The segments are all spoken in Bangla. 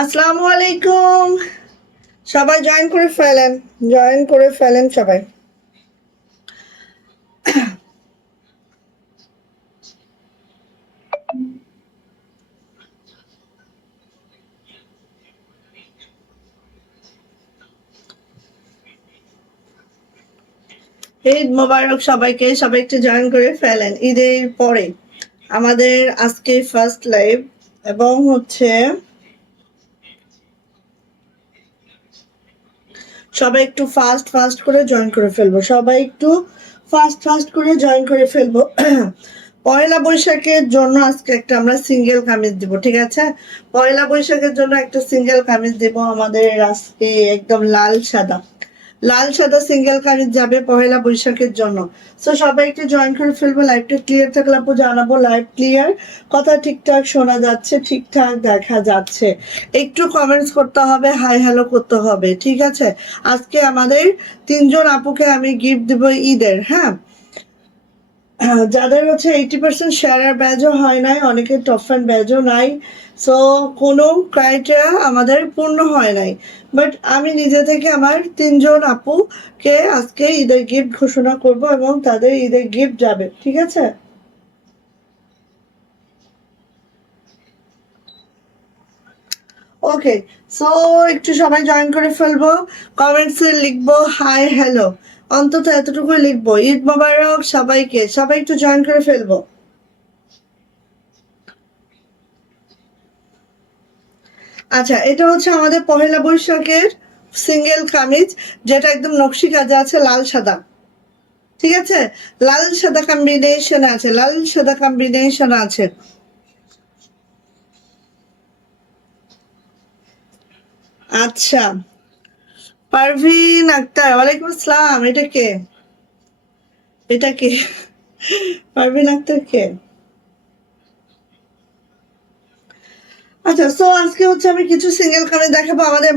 আসসালামু আলাইকুম, সবাই জয়েন করে ফেলেন সবাই। ঈদ মোবারক সবাইকে, সবাই একটু জয়েন করে ফেলেন। ঈদের পরে আমাদের আজকে ফার্স্ট লাইভ, এবং হচ্ছে সবাই একটু ফাস্ট করে জয়েন করে ফেলবো। সবাই একটু ফাস্ট করে জয়েন করে ফেলবো। পয়লা বৈশাখের জন্য আজকে একটা আমরা সিঙ্গেল কামিজ দিব, ঠিক আছে? পয়লা বৈশাখের জন্য একটা সিঙ্গেল কামিজ দিব আমাদের আজকে, একদম লাল সাদা সিঙ্গেল কামিজ যাবে পয়লা বৈশাখের জন্য। সো সবাই একটু জয়েন করে ফেলবো। লাইভটা ক্লিয়ার থাকলে আপু জানাবো লাইভ ক্লিয়ার, কথা ঠিকঠাক শোনা যাচ্ছে, ঠিকঠাক দেখা যাচ্ছে। একটু কমেন্টস করতে হবে, হাই হ্যালো করতে হবে, ঠিক আছে? আজকে আমাদের 3জন আপুকে আমি গিফট দিব ঈদের, হ্যাঁ? যাদের হচ্ছে 80% শেয়ার ব্যাজও হয় নাই, অনেকের টপ ফ্যান ব্যাজও নাই, সো কোনো ক্রাইটেরিয়া আমাদের পূর্ণ হয় নাই। বাট আমি নিজে থেকে আমার 3জন আপুকে আজকে ঈদের গিফট ঘোষণা করব, এবং তাদের ঈদের গিফট যাবে, ঠিক আছে? ওকে, সো একটু সবাই জয়েন করে ফেলবো। কমেন্টসে লিখবো হাই হ্যালো, অন্তত এতটুকু লিখবো। ঈদ মোবারক সবাইকে, সবাই একটু জয়েন করে ফেলবো। আচ্ছা, এটা হচ্ছে আমাদের পহেলা বৈশাখের সিঙ্গেল কামিজ, যেটা একদম নকশি কাজে আছে, লাল সাদা, ঠিক আছে? লাল সাদা কম্বিনেশন আছে। আচ্ছা, পারভিন আক্তার, ওয়ালাইকুম আসসালাম। এটা কে পারভিন আক্তার কে? আচ্ছা, সো আজকে হচ্ছে আমি কিছু সিঙ্গেল কালার দেখাবো। আমাদের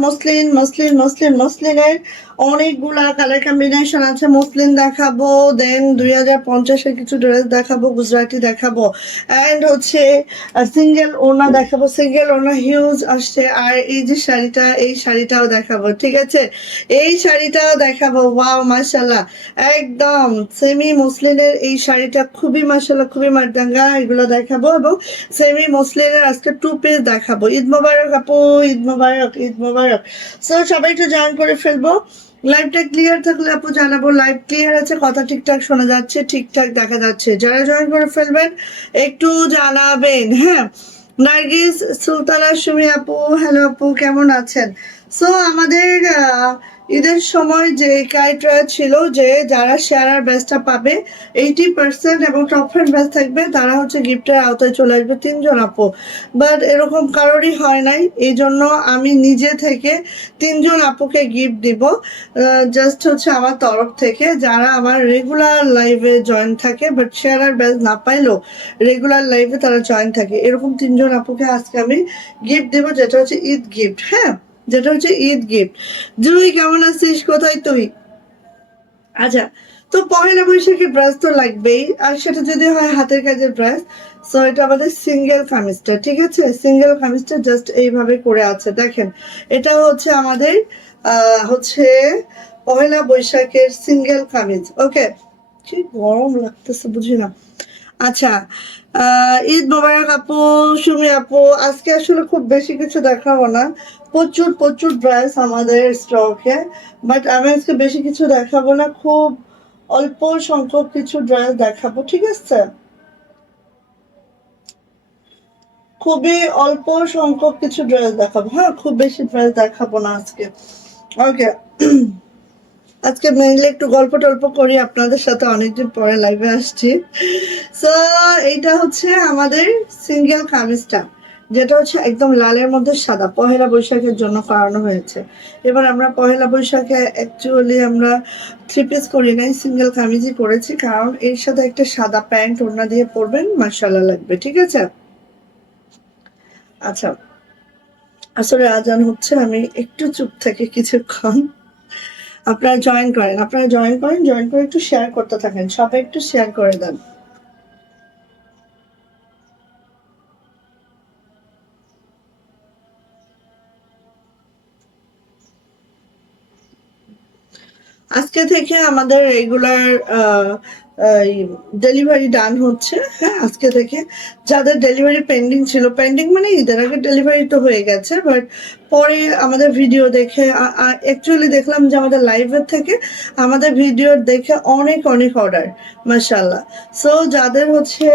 মসলিনের অনেকগুলা কালার কম্বিনেশন আছে। মসলিন দেখাবো, দেন 2050-এর কিছু ড্রেস দেখাবো, গুজরাটি দেখাবো, অ্যান্ড হচ্ছে সিঙ্গেল ওড়না দেখাবো। সিঙ্গেল ওড়না হিউজ আসছে। আর এই যে শাড়িটা, এই শাড়িটাও দেখাবো, ঠিক আছে? এই শাড়িটাও দেখাবো। ওয়াও, মাশাল্লাহ, একদম সেমি মসলিনের এই শাড়িটা খুবই মাশাল্লাহ, খুবই মারদাঙ্গা। এগুলো দেখাবো, এবং সেমি মসলিনের আজকে 2 পিস দেখাবো। ঈদ মোবারক আপু, ঈদ মোবারক, ঈদ মোবারক। সো সবাই একটু জয়েন করে ফেলবো। লাইভটা ক্লিয়ার থাকলে আপু জানাবো লাইভ ক্লিয়ার আছে, কথা ঠিকঠাক শোনা যাচ্ছে, ঠিকঠাক দেখা যাচ্ছে। যারা জয়েন করে ফেলবেন একটু জানাবেন, হ্যাঁ? নার্গিস সুলতানা সুমি আপু, হ্যালো আপু, কেমন আছেন? সো আমাদের ঈদের সময় যে ক্রাইটেরিয়া ছিল যে যারা শেয়ার আর ব্যাচটা পাবে 80%, এবং টপ ফ্রেন্ড ব্যাচ থাকবে, তারা হচ্ছে গিফটের আওতায় চলে আসবে, 3জন আপু। বাট এরকম কারোরই হয় নাই, এই জন্য আমি নিজে থেকে 3জন আপুকে গিফট দিব। জাস্ট হচ্ছে আমার তরফ থেকে, যারা আমার রেগুলার লাইভে জয়েন থাকে, বাট শেয়ার আর ব্যাচ না পাইলেও রেগুলার লাইভে তারা জয়েন থাকে, এরকম 3জন আপুকে আজকে আমি গিফট দেবো, যেটা হচ্ছে ঈদ গিফট, হ্যাঁ? যেটা হচ্ছে ঈদ গিফট। জুই কেমন আছিস, কোথায় তুই? আচ্ছা, তো পহেলা বৈশাখী ড্রেস তো লাগবেই, আর সেটা যদি হয় হাতের কাজের ড্রেস। সো এটা আমাদের সিঙ্গেল কামিজটা, ঠিক আছে? সিঙ্গেল কামিজটা জাস্ট এইভাবে করে আছে, দেখেন। এটা হচ্ছে আমাদের হচ্ছে পহেলা বৈশাখের সিঙ্গেল কামিজ। ওকে, কি গরম লাগতেছে বুঝি না। আচ্ছা, ঈদ মোবারক আপু, সুমি আপু। আজকে আসলে খুব বেশি কিছু দেখাবো না, প্রচুর প্রচুর ড্রেস আমাদের স্টকে, বাট আমি আজকে বেশি কিছু দেখাবো না, খুব অল্প সংখ্যক কিছু ড্রেস দেখাবো, ঠিক আছে? খুবই অল্প সংখ্যক কিছু ড্রেস দেখাবো, হ্যাঁ, খুব বেশি ড্রেস দেখাবো না আজকে। ওকে, আজকে মেইনলি একটু গল্প টল্প করি আপনাদের সাথে, অনেকদিন পরে লাইভে আসছি। সো এইটা হচ্ছে আমাদের সিঙ্গেল কামিজটা, যেটা হচ্ছে একদম লালের মধ্যে সাদা, পহেলা বৈশাখের জন্য করানো হয়েছে। এবার আমরা পহেলা বৈশাখে অ্যাকচুয়ালি আমরা থ্রি পিস করি নাই, সিঙ্গেল কামিজই করেছি, কারণ এর সাথে একটা সাদা প্যান্ট ওড়না দিয়ে পরবেন, মাশাআল্লাহ লাগবে, ঠিক আছে? আচ্ছা, আসলে আজান হচ্ছে, আমি একটু চুপ থাকি কিছুক্ষণ। আপনারা জয়েন করেন, আপনারা জয়েন করেন, জয়েন করে একটু শেয়ার করতে থাকেন, সবাই একটু শেয়ার করে দেন। আজকে থেকে আমাদের রেগুলার ডেলিভারি ডান হচ্ছে, হ্যাঁ, আজকে থেকে। যাদের ডেলিভারি পেন্ডিং ছিল, পেন্ডিং মানে ঈদের আগে ডেলিভারি তো হয়ে গেছে, বাট পরে আমাদের ভিডিও দেখে অ্যাকচুয়ালি দেখলাম যে আমাদের লাইভের থেকে আমাদের ভিডিও দেখে অনেক অনেক অর্ডার, মাশাআল্লাহ। সো যাদের হচ্ছে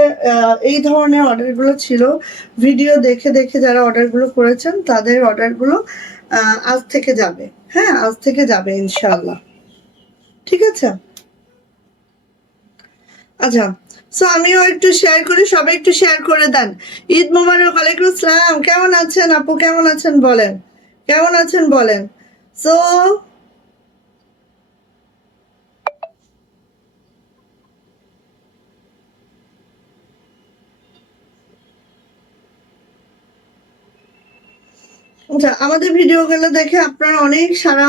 এই ধরনের অর্ডারগুলো ছিল, ভিডিও দেখে দেখে যারা অর্ডারগুলো করেছেন, তাদের অর্ডারগুলো আজ থেকে যাবে, হ্যাঁ, আজ থেকে যাবে ইনশাআল্লাহ, ঠিক আছে? আচ্ছা, সো আমিও একটু শেয়ার করি, সবাই একটু শেয়ার করে দেন। ঈদ মোবারক, ওয়ালাইকুম আসসালাম। কেমন আছেন আপু, কেমন আছেন বলেন, কেমন আছেন বলেন। সো আচ্ছা, আমাদের ভিডিওগুলো দেখে আপনার অনেক সারা,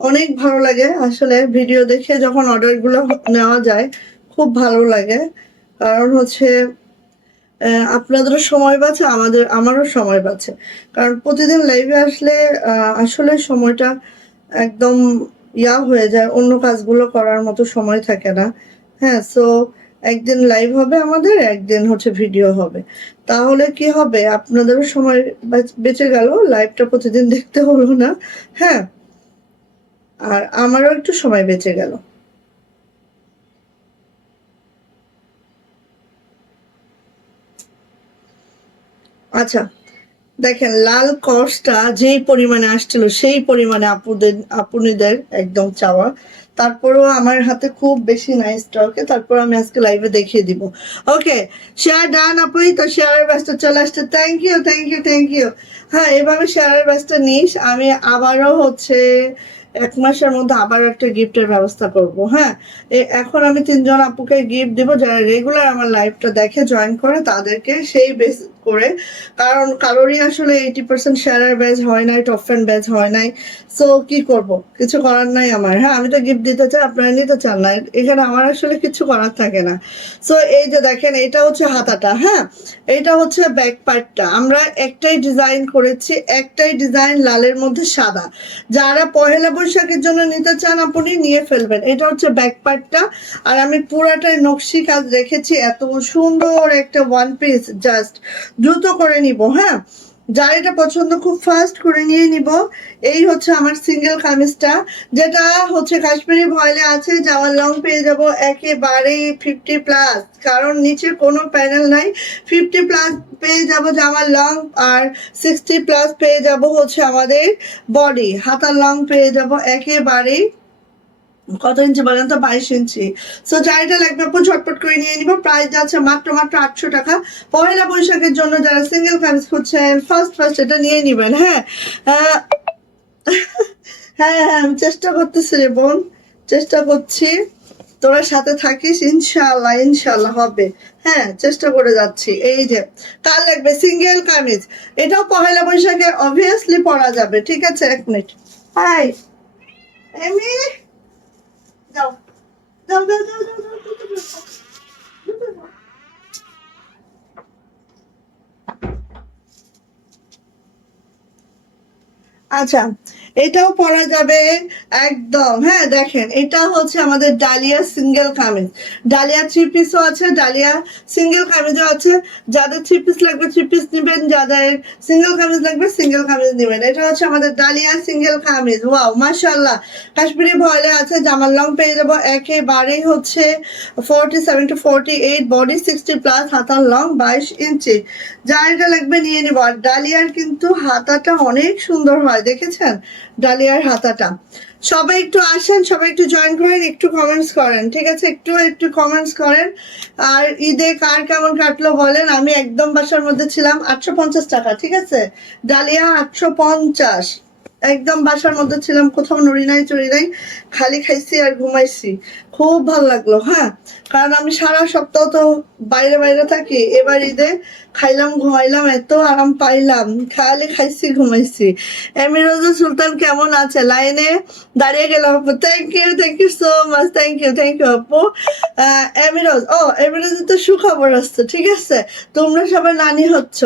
অনেক ভালো লাগে আসলে। ভিডিও দেখে যখন অর্ডারগুলো নেওয়া যায়, খুব ভালো লাগে। কারণ হচ্ছে আপনাদেরও সময় বাঁচে, আমারও সময় বাঁচে। কারণ প্রতিদিন লাইভে আসলে আসলে সময়টা একদম হয়ে যায়, অন্য কাজগুলো করার মতো সময় থাকে না। হ্যাঁ, সো একদিন লাইভ হবে আমাদের, একদিন হচ্ছে ভিডিও হবে। তাহলে কি হবে, আপনাদেরও সময় বেঁচে গেল, লাইভটা প্রতিদিন দেখতে হলো না। হ্যাঁ, আর আমারও একটু সময় বেঁচে গেল। আচ্ছা, দেখেন, লাল কর্সটা যেই পরিমাণে আসছিল, সেই পরিমাণে আপুনিদের একদম চাওয়া। তারপরেও আমার হাতে খুব বেশি নাই স্টকে, তারপর আমি আজকে লাইভে দেখিয়ে দিব। ওকে, শেয়ার ডান আপুই, তো শেয়ারের ব্যস্ত চলে আসছে, thank you, thank you, thank you. হ্যাঁ, এভাবে শেয়ারের ব্যস্ত নিস, আমি আবারও হচ্ছে 1 মাসের মধ্যে আবার একটা গিফটের ব্যবস্থা করব। হ্যাঁ, এখন আমি 3জন আপুকে গিফট দিব, যারা রেগুলার আমার লাইভটা দেখে জয়েন করে তাদেরকে, সেই বেস করে। কারণ কারোরই আসলে 80% শেয়ারের ব্যাচ হয় নাই, টপ ফ্যান ব্যাচ হয় নাই। সো কি করব, কিছু করার নাই আমার। হ্যাঁ, আমি তো গিফট দিতে চাই, আপনারা নিতে চান না, এখানে আমার আসলে কিছু করার থাকে না। সো এই যে দেখেন, এটা হচ্ছে হাতাটা, হ্যাঁ, এটা হচ্ছে ব্যাক পার্টটা। আমরা একটাই ডিজাইন করেছি, একটাই ডিজাইন, লালের মধ্যে সাদা। যারা পহেলা বৈশাখের জন্য নিতে চান, আপনি নিয়ে ফেলবেন। এটা হচ্ছে ব্যাক পার্টটা, আর আমি পুরাটাই নকশি কাজ রেখেছি, এত সুন্দর একটা ওয়ান পিস, জাস্ট দ্রুত করে নিব। হ্যাঁ, যার এটা পছন্দ খুব ফাস্ট করে নিয়ে নিব। এই হচ্ছে আমার সিঙ্গেল কামিজটা, যেটা হচ্ছে কাশ্মীরি ভয়েলে আছে। জামার লং পেয়ে যাব একেবারে 50+, কারণ নিচে কোনো প্যানেল নাই। 50+ পেয়ে যাব জামার লং, আর 60+ পেয়ে যাব হচ্ছে আমাদের বডি, হাতার লং পেয়ে যাব একেবারে কত ইঞ্চি বলেন তো, 22 ইঞ্চি। সো যাইটা লাগবে আপু ঝটপট করে নিয়ে নিব। প্রাইস যাচ্ছে মাত্র মাত্র 800 টাকা। পহেলা বৈশাখের জন্য যারা সিঙ্গেল কামিজ খুঁজছেন, ফার্স্ট ফার্স্ট এটা নিয়ে নিবেন। হ্যাঁ, আহ, হ্যাঁ, হ্যাঁ, আমি চেষ্টা করতেছি রে বোন, চেষ্টা করছি। তোরা সাথে থাকিস, ইনশাআল্লাহ ইনশাআল্লাহ হবে। হ্যাঁ, চেষ্টা করে যাচ্ছি। এই যে কার লাগবে সিঙ্গেল কামিজ, এটাও পহেলা বৈশাখে অবভিয়াসলি পরা যাবে, ঠিক আছে? 1 মিনিট, হাই এমি, যাও, যাও যাও যাও যাও যাও, দ্রুত যাও, দ্রুত যাও। আচ্ছা, এটাও পরা যাবে একদম। হ্যাঁ দেখেন, এটা হচ্ছে আমাদের ডালিয়া সিঙ্গেল কামিজ। ডালিয়া থ্রি পিসও আছে, ডালিয়া সিঙ্গেল কামিজও আছে। যাদের থ্রি পিস লাগবে থ্রি পিস নেবেন, যাদের সিঙ্গেল কামিজ লাগবে সিঙ্গেল কামিজ নেবেন। এটা হচ্ছে আমাদের ডালিয়া সিঙ্গেল কামিজ। ওয়াও মাশাআল্লাহ, কাশ্মীরি ভয়েলে আছে। জামার লং পেয়ে যাবো একেবারেই হচ্ছে 47 to 48, বডি 60+, হাতার লং 22 ইঞ্চি। যার এটা লাগবে নিয়ে নিব। আর ডালিয়ার কিন্তু হাতাটা অনেক সুন্দর হয়, দেখেছেন ডালিয়ার হাতাটা। সবাই একটু আসেন, সবাই একটু জয়েন করেন, একটু কমেন্টস করেন, ঠিক আছে? একটু একটু কমেন্টস করেন। আর ঈদে কার কেমন কাটলো বলেন। আমি একদম বাসার মধ্যে ছিলাম। 850 টাকা, ঠিক আছে? ডালিয়া 850, একদম বাসার মধ্যে ছিলাম, কোথাও নড়ি নাই চড়ি নাই, খালি খাইছি আর ঘুমাইছি। খুব ভালো লাগলো। হ্যাঁ, কারণ আমি সারা সপ্তাহ তো বাইরে বাইরে থাকি, এবার ঈদে খাইলাম ঘুমাইলাম, এত আরাম পাইলাম, খালি খাইছি ঘুমাইছি। এমিরোজা সুলতান কেমন আছে? লাইনে দাঁড়িয়ে গেলাম আপু। Thank you so much, thank you আপু। এমিরোজ, ও এমিরোজে তো সুখবর আসছে, ঠিক আছে? তোমরা সবাই নানি হচ্ছ,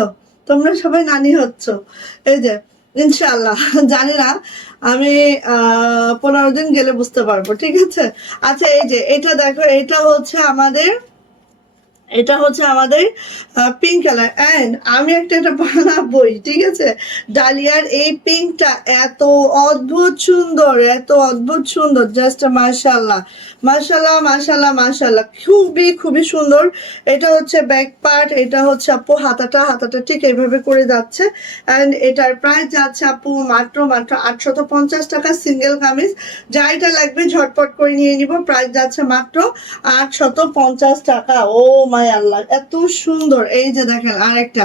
তোমরা সবাই নানি হচ্ছ, এই যে ইনশাআল্লাহ। জানি না, আমি 15 দিন গেলে বুঝতে পারবো, ঠিক আছে? আচ্ছা, এই যে এটা দেখো, এটা হচ্ছে আমাদের পিঙ্ক কালার। অ্যান্ড আমি এটা বানাবোই, ঠিক আছে? ডালিয়ার এই পিঙ্কটা এত অদ্ভুত সুন্দর, এত অদ্ভুত সুন্দর, জাস্ট মাশাআল্লাহ মাশাআল্লাহ মাশাআল্লাহ মাশাআল্লাহ, খুবই খুবই সুন্দর। এটা হচ্ছে ব্যাক পার্ট, এটা হচ্ছে আপু হাতাটা ঠিক এইভাবে করে যাচ্ছে। অ্যান্ড এটার প্রাইস যাচ্ছে আপু মাত্র 850 টাকা, সিঙ্গেল কামিজ। যা এটা লাগবে ঝটপট করে নিয়ে নিব। প্রাইস যাচ্ছে মাত্র 850 টাকা। ও মাই আল্লাহ, এত সুন্দর। এই যে দেখেন আরেকটা,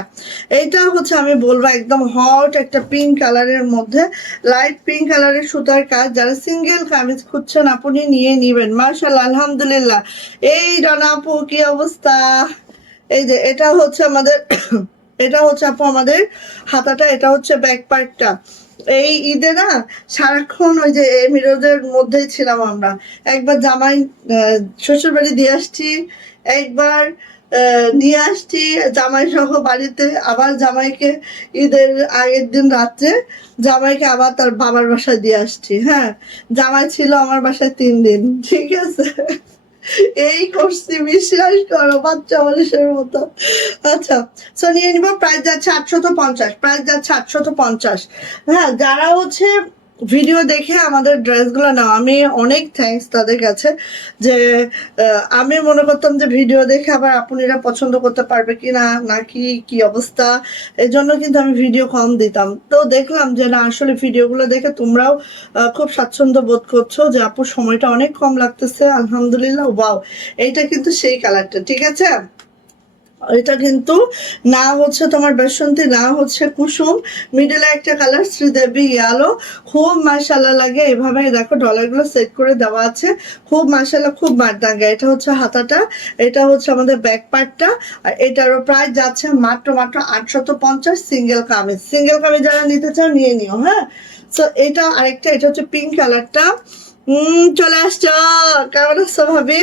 এইটা হচ্ছে আমি বলবো একদম হট একটা পিঙ্ক কালারের মধ্যে, লাইট পিঙ্ক কালারের সুতার কাজ। যারা সিঙ্গেল কামিজ খুঁজছেন আপনি নিয়ে নিবেন। মাশাআল্লাহ, আলহামদুলিল্লাহ। এই রানা আপু কি অবস্থা? এই যে এটা হচ্ছে আমাদের এটা হচ্ছে আপু আমাদের হাতাটা, এটা হচ্ছে ব্যাক পার্টটা। এই ঈদে না সারাক্ষণ ওই যে মিরোজের মধ্যেই ছিলাম আমরা। একবার জামাই শ্বশুর বাড়ি দিয়ে আসছি, একবার নিয়ে আসছি জামাই সহ বাড়িতে, আবার জামাইকে ঈদের আগের দিন রাত্রে জামাইকে আবার তার বাবার বাসায় দিয়ে আসছি। হ্যাঁ, জামাই ছিল আমার বাসায় 3 দিন, ঠিক আছে? এই করছি, বিশ্বাস করো, বাচ্চা মানুষের মতো। আচ্ছা, সো নিয়ে নিবো। প্রাইস যাচ্ছে 850, প্রাইস যাচ্ছে 850। হ্যাঁ, যারা হচ্ছে ভিডিও দেখে আমাদের ড্রেসগুলো নাও, আমি অনেক থ্যাঙ্কস তাদের কাছে। যে আমি মনে করতাম যে ভিডিও দেখে আবার আপুনিরা পছন্দ করতে পারবে কি না, নাকি কি অবস্থা, এই জন্য কিন্তু আমি ভিডিও কম দিতাম। তো দেখলাম যে না, আসলে ভিডিওগুলো দেখে তোমরাও খুব স্বাচ্ছন্দ্য বোধ করছো, যে আপু সময়টা অনেক কম লাগতেছে। আলহামদুলিল্লাহ। ওয়াও, এইটা কিন্তু সেই কালারটা, ঠিক আছে? এটা কিন্তু না হচ্ছে তোমার বেসন্তী, না হচ্ছে কুসুম, মিডলে একটা কালার শ্রীদেবী ইয়ালো। খুব মাশাআল্লাহ লাগে। এভাবে দেখো ডলারগুলো সেট করে দেওয়া আছে, খুব মাশাআল্লাহ, খুব মারদাঙ্গা। এটা হচ্ছে হাতাটা, এটা হচ্ছে আমাদের ব্যাক পার্টটা। আর এটারও প্রাইস যাচ্ছে মাত্র 850, সিঙ্গেল কামিজ। সিঙ্গেল কামিজ যারা নিতে চাও নিয়ে নিও। হ্যাঁ, সো এটা আরেকটা, এটা হচ্ছে পিঙ্ক কালারটা। চলে আসছো, কেমন আছো ভাবি?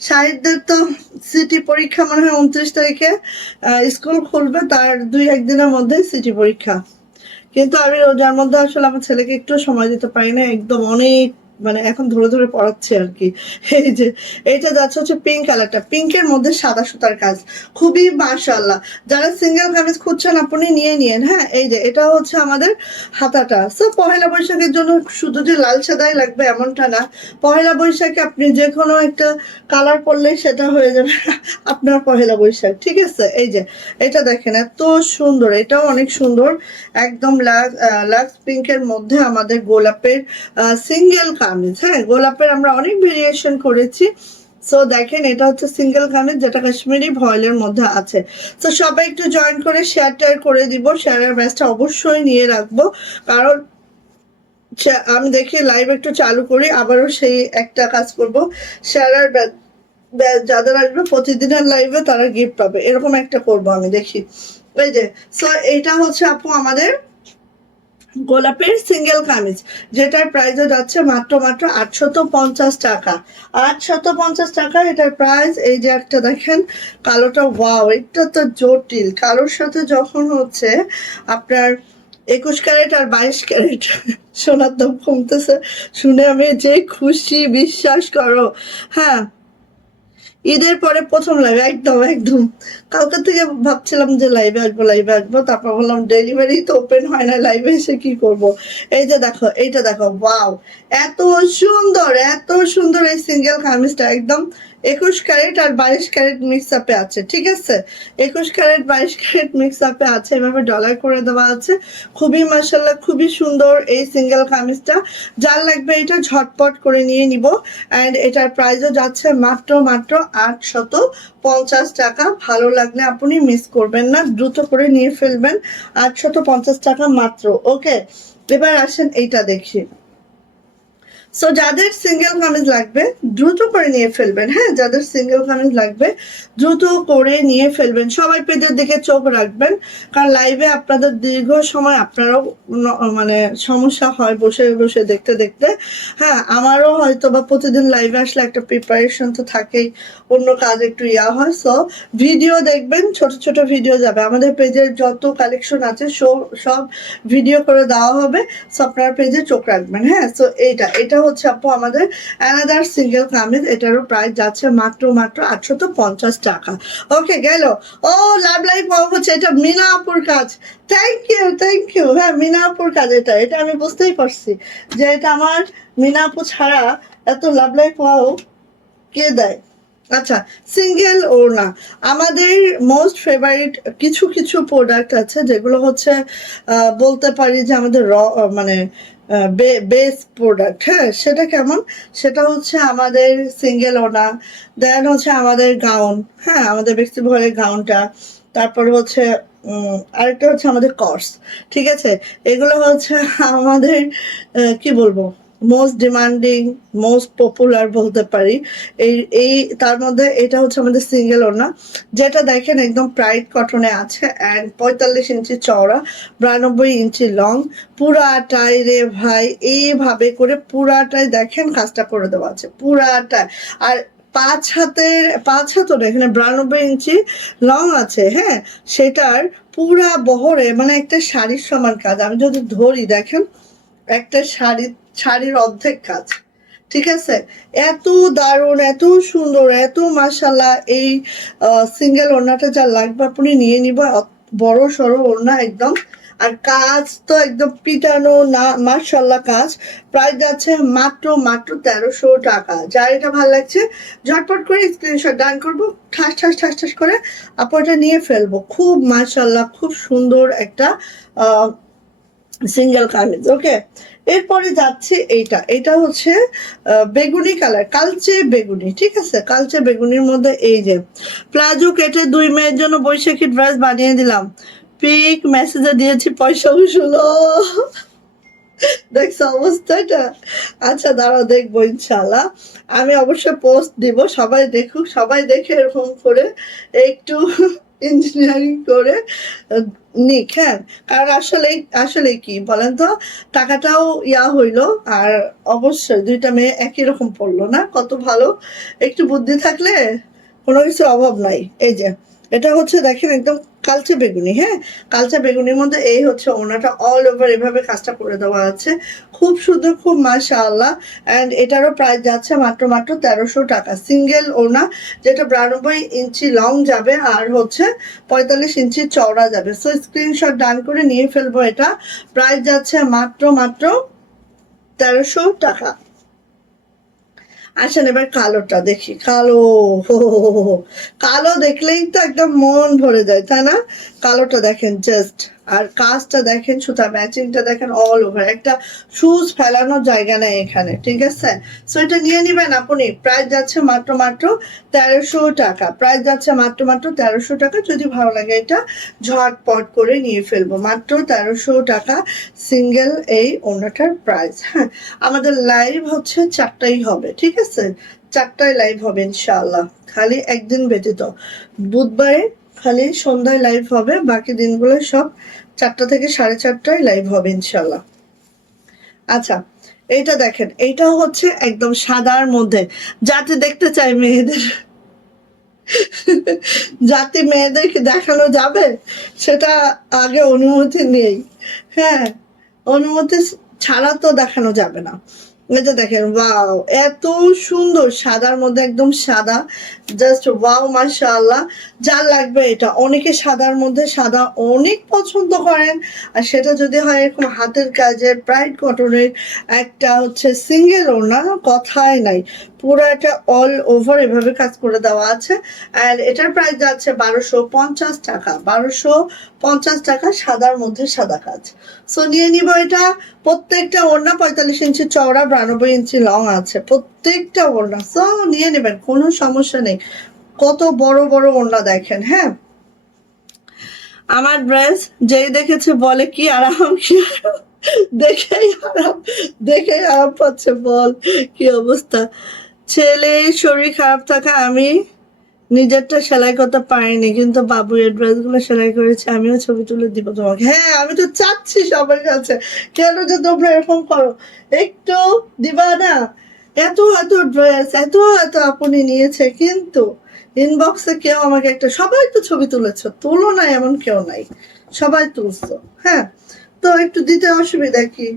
শাহিদদের তো সিটি পরীক্ষা মনে হয় 29 তারিখে, স্কুল খুলবে, তার 2-1 দিনের মধ্যে সিটি পরীক্ষা। কিন্তু আমি রোজার মধ্যে আসলে আমার ছেলেকে একটু সময় দিতে পারি না, একদম অনেক মানে এখন ধরে ধরে পড়াচ্ছে আর কি। এই যে এটা যাচ্ছে হচ্ছে পিঙ্ক কালারটা, পিঙ্কের মধ্যে সাদা সুতার কাজ, খুবই মাশাআল্লাহ। যারা সিঙ্গেল কামিজ খুঁজছেন আপনি নিয়ে নিয়েন। হ্যাঁ, এই যে এটা হচ্ছে আমাদের হাতাটা। সো পহেলা বৈশাখের জন্য শুধু যে লাল সাদাই লাগবে এমনটা না, পহেলা বৈশাখে আপনি যে কোনো একটা কালার পরলেই সেটা হয়ে যাবে আপনার পহেলা বৈশাখ, ঠিক আছে? এই যে এটা দেখেন এত সুন্দর, এটাও অনেক সুন্দর, একদম লাক্স পিঙ্কের মধ্যে আমাদের গোলাপের সিঙ্গেল কামিজ। হ্যাঁ, গোলাপের আমরা অনেক ভেরিয়েশন করেছি। সো দেখেন এটা হচ্ছে সিঙ্গেল কামিজ, যেটা কাশ্মীরি ভয়েলের মধ্যে আছে। তো সবাই একটু জয়েন করে শেয়ার টেয়ার করে দিব, শেয়ারের ব্যাচটা অবশ্যই নিয়ে রাখবো। কারণ আমি দেখি লাইভ একটু চালু করি, আবারও সেই একটা কাজ করব, শেয়ারের যাদের আসবে প্রতিদিনের লাইভে তারা গিফট পাবে, এরকম একটা করব আমি, দেখি। এই যে, সো এইটা হচ্ছে আপু আমাদের গোলাপের সিঙ্গেল কামিজ, যেটার প্রাইস যাচ্ছে মাত্র মাত্র 850 টাকা। 850 টাকা এটার প্রাইস। এই যে একটা দেখেন কালোটা, ওয়াও, এটা তো জটিল। কালোর সাথে যখন হচ্ছে আপনার 21 ক্যারেট আর 22 ক্যারেট সোনার দাম কমতেছে, শুনে আমি যে খুশি, বিশ্বাস করো। হ্যাঁ, ঈদের পরে প্রথম লাইভ, একদম একদম। কালকে থেকে ভাবছিলাম যে লাইভে আসবো, তারপর বললাম ডেলিভারি তো ওপেন হয় না, লাইভে এসে কি করব। এই যে দেখো, এইটা দেখো, ওয়াও, এত সুন্দর, এত সুন্দর এই সিঙ্গেল কামিজটা। একদম 21 ক্যারেট আর 22 ক্যারেট মিক্স আপে আছে, ঠিক আছে? 21 ক্যারেট 22 ক্যারেট মিক্স আপে আছে, এভাবে ডলার করে দেওয়া আছে। খুবই মাশাল্লাহ, খুবই সুন্দর এই সিঙ্গেল কামিজটা। যার লাগবে এটা ঝটপট করে নিয়ে নিব। অ্যান্ড এটার প্রাইসও যাচ্ছে মাত্র মাত্র 850 টাকা। ভালো লাগলে আপনি মিস করবেন না, দ্রুত করে নিয়ে ফেলবেন। 850 টাকা মাত্র। ওকে, এবার আসেন এইটা দেখি। সো যাদের সিঙ্গেল কামিজ লাগবে দ্রুত করে নিয়ে ফেলবেন। হ্যাঁ, যাদের সিঙ্গেল কামিজ লাগবে দ্রুত করে নিয়ে ফেলবেন। সবাই পেজের দিকে চোখ রাখবেন, কারণ লাইভে আপনাদের দীর্ঘ সময় আপনারও মানে সমস্যা হয় বসে বসে দেখতে দেখতে। হ্যাঁ, আমারও হয়তো বা প্রতিদিন লাইভে আসলে একটা প্রিপারেশন তো থাকেই, অন্য কাজ একটু হয়। সো ভিডিও দেখবেন, ছোট ছোট ভিডিও যাবে আমাদের পেজের, যত কালেকশন আছে সব ভিডিও করে দেওয়া হবে। সো আপনার পেজে চোখ রাখবেন। হ্যাঁ, সো এটা এটা হচ্ছে আপু আমাদের অ্যানাদার সিঙ্গেল কামিজ। এটারও প্রাইস যাচ্ছে মাত্র মাত্র 850 টাকা। ওকে, গেল। ও, লাভ লাইফ হচ্ছে, এটা মিনা আপুর কাজ। Thank you, thank you. হ্যাঁ, মিনা আপুর কাজ এটা। এটা আমি বুঝতেই পারছি যে এটা আমার মিনা আপু ছাড়া এত লাভ লাইফ কে দেয়। আচ্ছা, সিঙ্গেল ওড়না আমাদের মোস্ট ফেভারিট। কিছু কিছু প্রোডাক্ট আছে যেগুলো হচ্ছে বলতে পারি যে আমাদের মানে বেস প্রোডাক্ট। হ্যাঁ, সেটা কেমন? সেটা হচ্ছে আমাদের সিঙ্গেল ওড়না, দেন হচ্ছে আমাদের গাউন। হ্যাঁ, আমাদের ব্যক্তিবরের গাউনটা, তারপরে হচ্ছে আরেকটা হচ্ছে আমাদের কর্স। ঠিক আছে, এগুলো হচ্ছে আমাদের কি বলবো, মোস্ট ডিমান্ডিং, মোস্ট পপুলার বলতে পারি। এই এই তার মধ্যে এটা হচ্ছে আমাদের সিঙ্গেল ওড়না, যেটা দেখেন একদম প্রাইড কটনে আছে। অ্যান্ড 45 ইঞ্চি চওড়া, 92 ইঞ্চি লং, পুরাটাই রে ভাই এইভাবে করে পুরাটাই দেখেন কাজটা করে দেওয়া আছে, পুরাটাই। আর 5 হাত এখানে 92 ইঞ্চি লং আছে। হ্যাঁ, সেটার পুরা বহরে মানে একটা শাড়ির সমান কাজ। আমি যদি ধরি দেখেন, একটা শাড়ির অর্ধেক কাজ। ঠিক আছে, এত দারুণ, এত সুন্দর, এত মাশাল্লাহ। এই সিঙ্গেল ওড়নাটা যা লাগবে আপনি নিয়ে নিব। বড় সড়ো ওড়না একদম, আর কাজ তো একদম পিটানো না, মাশাল্লাহ কাজ। প্রাইস যাচ্ছে মাত্র মাত্র 1300 টাকা। যার এটা ভালো লাগছে ঝটপট করে স্ক্রিনশট ডান করবো, ঠাস ঠাস ঠাস ঠাস করে আপু এটা নিয়ে ফেলবো। খুব মাশাল্লাহ, খুব সুন্দর একটা সিঙ্গেল কামিজ। ওকে, এরপরে যাচ্ছে এইটা। এটা হচ্ছে বেগুনি কালার, কালচে বেগুনি। ঠিক আছে, কালচে বেগুনির মধ্যে এই যে প্লাজো কেটে 2 মেয়ের জন্য বৈশাখী ড্রেস বানিয়ে দিলাম। পিক মেসেজে দিয়েছি, পয়সা উসুল। দেখছো অবস্থাটা? আচ্ছা, দাঁড়াও, দেখবো ইনশাল্লাহ। আমি অবশ্যই পোস্ট দিব, সবাই দেখুক, সবাই দেখে এরকম করে একটু ইঞ্জিনিয়ারিং করে নিক। হ্যাঁ, কারণ আসলে আসলে কি বলেন তো, টাকাটাও হইলো। আর অবশ্যই 2টা মেয়ে একই রকম পড়লো না, কত ভালো। একটু বুদ্ধি থাকলে কোনো কিছু অভাব নাই। এই যে এটা হচ্ছে দেখেন একদম কালচে বেগুনি। হ্যাঁ, কালচে বেগুনির মধ্যে এই হচ্ছে ওনাটা অল ওভার এভাবে কাজটা করে দেওয়া আছে, খুব সুন্দর, খুব মাশাআল্লাহ। অ্যান্ড এটারও প্রাইস যাচ্ছে মাত্র মাত্র 1300 টাকা। সিঙ্গেল ওনা, যেটা 92 ইঞ্চি লং যাবে আর হচ্ছে 45 ইঞ্চি চওড়া যাবে। সো স্ক্রিনশট ডান করে নিয়ে ফেলবো। এটা প্রাইস যাচ্ছে মাত্র মাত্র 1300 টাকা। আসেন এবার কালোটা দেখি। কালো, কালো দেখলেই তো একদম মন ভরে যায়, তাই না? কালোটা দেখেন জাস্ট, আর কাজটা দেখেন, সুতা ম্যাচিংটা দেখেন, অল ওভার। একটা শুজ ফেলানোর জায়গা নেই এখানে। ঠিক আছে, সো এটা নিয়ে নিবেন আপনি। প্রাইস যাচ্ছে মাত্র মাত্র 1300 টাকা। প্রাইস যাচ্ছে মাত্র মাত্র 1300 টাকা। যদি ভালো লাগে এটা ঝটপট করে নিয়ে ফেলবো, মাত্র 1300 টাকা সিঙ্গেল এই ওড়নাটার প্রাইস। হ্যাঁ, আমাদের লাইভ হচ্ছে 4টাই হবে। ঠিক আছে, 4টায় লাইভ হবে ইনশাআল্লাহ, খালি একদিন ব্যতীত, বুধবারে খালি সন্ধ্যায় লাইভ হবে, বাকি দিনগুলো সব 4টা থেকে 4:30টায় লাইভ হবে ইনশাল্লাহ। আচ্ছা, এইটা দেখেন, এইটা হচ্ছে একদম সাদার মধ্যে, যাতে দেখতে চাই মেয়েদের যাতে মেয়েদেরকে দেখানো যাবে সেটা আগে অনুমতি নেই। হ্যাঁ, অনুমতি ছাড়া তো দেখানো যাবে না। এটা দেখেন, ওয়াও, এত সুন্দর, সাদার মধ্যে একদম সাদা, জাস্ট ওয়াও, মাশাআল্লাহ। যার লাগবে এটা, অনেকে সাদার মধ্যে সাদা অনেক পছন্দ করেন, আর সেটা যদি হয় এরকম হাতের কাজের ব্রাইট কটনের একটা হচ্ছে সিঙ্গেল ওড়না, কথাই নাই, পুরো একটা অল ওভার এভাবে কাজ করে দেওয়া আছে। আর এটার প্রাইস যাচ্ছে 1250 টাকা, 1250 টাকা, সাদার মধ্যে সাদা কাজ। সো নিয়ে নিব এটা। প্রত্যেকটা ওড়না 45 ইঞ্চি চওড়া, 92 ইঞ্চি লং আছে প্রত্যেকটা ওড়না। সো নিয়ে নেবেন, কোনো সমস্যা নেই। কত বড় বড় ওড়না দেখেন। হ্যাঁ, আমার ড্রেস যেই দেখেছে বলে কি আরাম, কি আরাম, দেখেই আরাম, দেখেই আরাম পাচ্ছে। বল কি অবস্থা। ছেলের শরীর খারাপ থাকা, আমি নিজেরটা সেলাই করতে পারিনি, কিন্তু বাবু এর ড্রেসগুলো সেলাই করেছে, আমিও ছবি তুলে দিব তোমাকে। হ্যাঁ, আমি তো চাচ্ছি সবার কাছে, কেন যে তোমরা এরকম করো, একটু দিবা না? এত এত ড্রেস, এত এত আপনি নিয়েছে, কিন্তু ইনবক্সে কেউ আমাকে একটা, সবাই তো ছবি তুলেছো, তুলো না এমন কেউ নাই, সবাই তুলছো। হ্যাঁ, তো একটু দিতে অসুবিধা কি?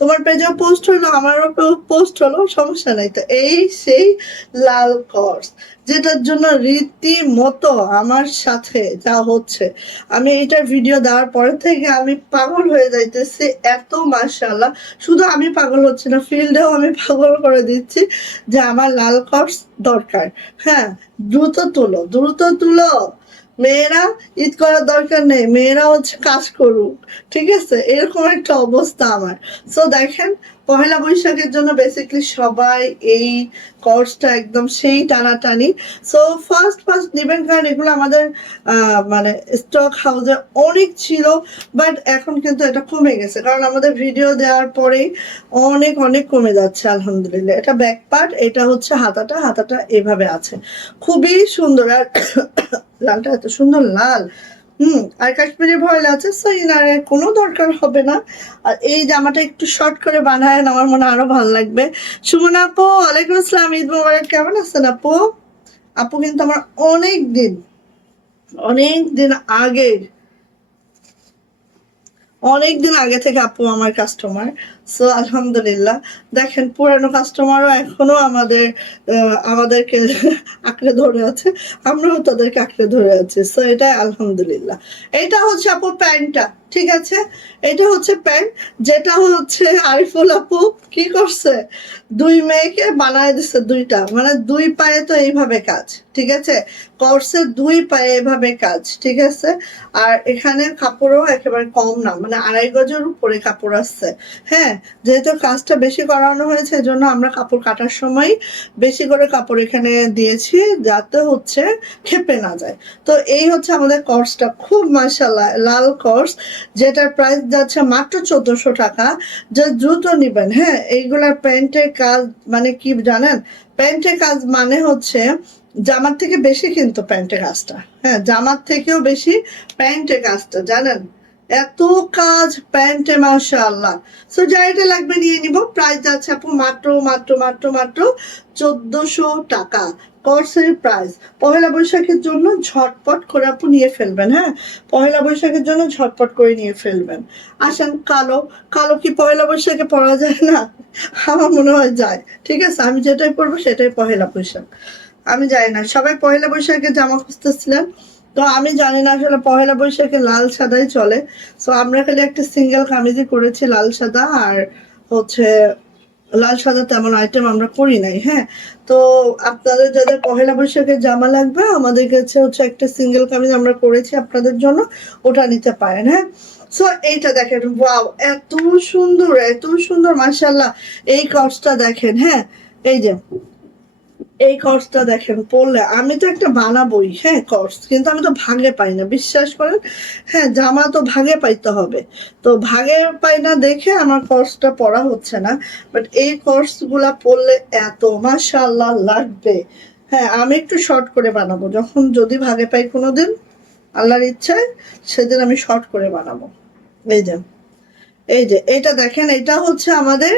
তোমার পেজেও পোস্ট হলো, আমারও পোস্ট হলো, সমস্যা নাই। তো এই সেই লাল কর্স, যেটার জন্য রীতিমতো আমার সাথে যা হচ্ছে, আমি এইটার ভিডিও দেওয়ার পর থেকে আমি পাগল হয়ে যাইতেছি, এত মাশাআল্লাহ। শুধু আমি পাগল হচ্ছি না, ফিল্ডেও আমি পাগল করে দিচ্ছি যে আমার লাল কর্স দরকার। হ্যাঁ, দ্রুত তুলো, দ্রুত তুলো। মেয়েরা ঈদ করার দরকার নেই, মেয়েরা হচ্ছে কাজ করুক, ঠিক আছে? এরকম একটা অবস্থা আমার। সো দেখেন, পহেলা বৈশাখের জন্য বেসিকলি সবাই এই কোর্সটা একদম সেই টানাটানি। সো ফার্স্ট ফার্স্ট নেবেন, কারণ এগুলো আমাদের মানে স্টক হাউসে অনেক ছিল, বাট এখন কিন্তু এটা কমে গেছে, কারণ আমাদের ভিডিও দেওয়ার পরেই অনেক অনেক কমে যাচ্ছে আলহামদুলিল্লাহ। এটা ব্যাক পার্ট, এটা হচ্ছে হাতাটা, হাতাটা এভাবে আছে, খুবই সুন্দর। আর লালটা এত সুন্দর লাল, আর কাশ্মীরি ভয়েল আছে, সো ইনারের কোনো দরকার হবে না। আর এই জামাটা একটু শর্ট করে বানায়, আমার মনে আরো ভালো লাগবে। সুমন আপু, ওয়ালাইকুম আসসালাম, ঈদ মোবারক, কেমন আছেন আপু? আপু কিন্তু আমার অনেক দিন, অনেক দিন আগের, অনেকদিন আগে থেকে আপু আমার কাস্টমার। সো আলহামদুলিল্লাহ, দেখেন পুরানো কাস্টমারও এখনো আমাদেরকে আঁকড়ে ধরে আছে, আমরাও তাদেরকে আঁকড়ে ধরে আছি। সো এটাই আলহামদুলিল্লাহ। এটা হচ্ছে আপু প্যান্টটা, ঠিক আছে? এটা হচ্ছে প্যান্ট, যেটা হচ্ছে আরিফুল আপু কি করছে, দুই মেয়েকে বানায় দিচ্ছে দুইটা, মানে দুই পায়ে তো এইভাবে কাজ, ঠিক আছে? কর্সের দুই পায়ে এভাবে কাজ, ঠিক আছে? আর এখানে কাপড়ও একেবারে কম না, মানে 2.5 গজের উপরে কাপড় আসছে। হ্যাঁ, যেহেতু কাজটা বেশি করানো হয়েছে, এজন্য আমরা কাপড় কাটার সময় বেশি করে কাপড় এখানে দিয়েছি, যাতে হচ্ছে খেপে না যায়। তো এই হচ্ছে আমাদের কোর্সটা, খুব মাশাআল্লাহ লাল কোর্স, যেটার প্রাইস যাচ্ছে মাত্র 1400 টাকা। যা দ্রুত নিবেন। হ্যাঁ, এইগুলার প্যান্টের কাজ মানে কি জানেন? প্যান্টের কাজ মানে হচ্ছে জামার থেকে বেশি, কিন্তু প্যান্টের কাজটা, হ্যাঁ, জামার থেকেও বেশি প্যান্টের কাজটা, জানেন? এত কাজ প্যান্টে, মাশাআল্লাহ। সো যা এটা লাগবে নিয়ে নিব। প্রাইস যাচ্ছে আপু মাত্র মাত্র মাত্র মাত্র 1400 টাকা কোর্সের প্রাইস। পহেলা বৈশাখের জন্য ঝটপট করে আপু নিয়ে ফেলবেন। হ্যাঁ, পহেলা বৈশাখের জন্য ঝটপট করে নিয়ে ফেলবেন। আসেন, কালো, কালো কি পহেলা বৈশাখে পরা যায় না? আমার মনে হয় যায়, ঠিক আছে? আমি যেটাই পরবো সেটাই পহেলা বৈশাখ। আমি জানি না, সবাই পহেলা বৈশাখে জামা খুঁজতেছিলেন, তো আমি জানি না আসলে পহেলা বৈশাখে লাল সাদাই চলে। সো আমরা খালি একটা সিঙ্গেল কামিজই করেছি লাল সাদা, আর হচ্ছে লাল সাদা তেমন আইটেম আমরা করি নাই। হ্যাঁ, তো আপনাদের যাদের পহেলা বৈশাখের জামা লাগবে, আমাদের কাছে হচ্ছে একটা সিঙ্গেল কামিজ আমরা করেছি আপনাদের জন্য, ওটা নিতে পারেন। হ্যাঁ, সো এইটা দেখেন, ওয়াও, এত সুন্দর, এত সুন্দর, মাশাআল্লাহ। এই কটসটা দেখেন। হ্যাঁ, এই যে এই কোর্সটা দেখেন, পড়লে আমি তো একটা বানাবোই, হ্যাঁ, কোর্স, কিন্তু আমি তো ভাগে পাই না, বিশ্বাস করেন। হ্যাঁ, জামা তো ভাগে পাইতে হবে, তো ভাগে পাই না দেখে আমার কোর্সটা পড়া হচ্ছে না। বাট এই কোর্সগুলা পড়লে এত মাশাআল্লাহ লাগবে। হ্যাঁ আমি একটু শর্ট করে বানাবো, যখন যদি ভাগে পাই কোনোদিন আল্লাহর ইচ্ছায়, সেদিন আমি শর্ট করে বানাবো। এই যে এই যে এটা দেখেন, এটা হচ্ছে আমাদের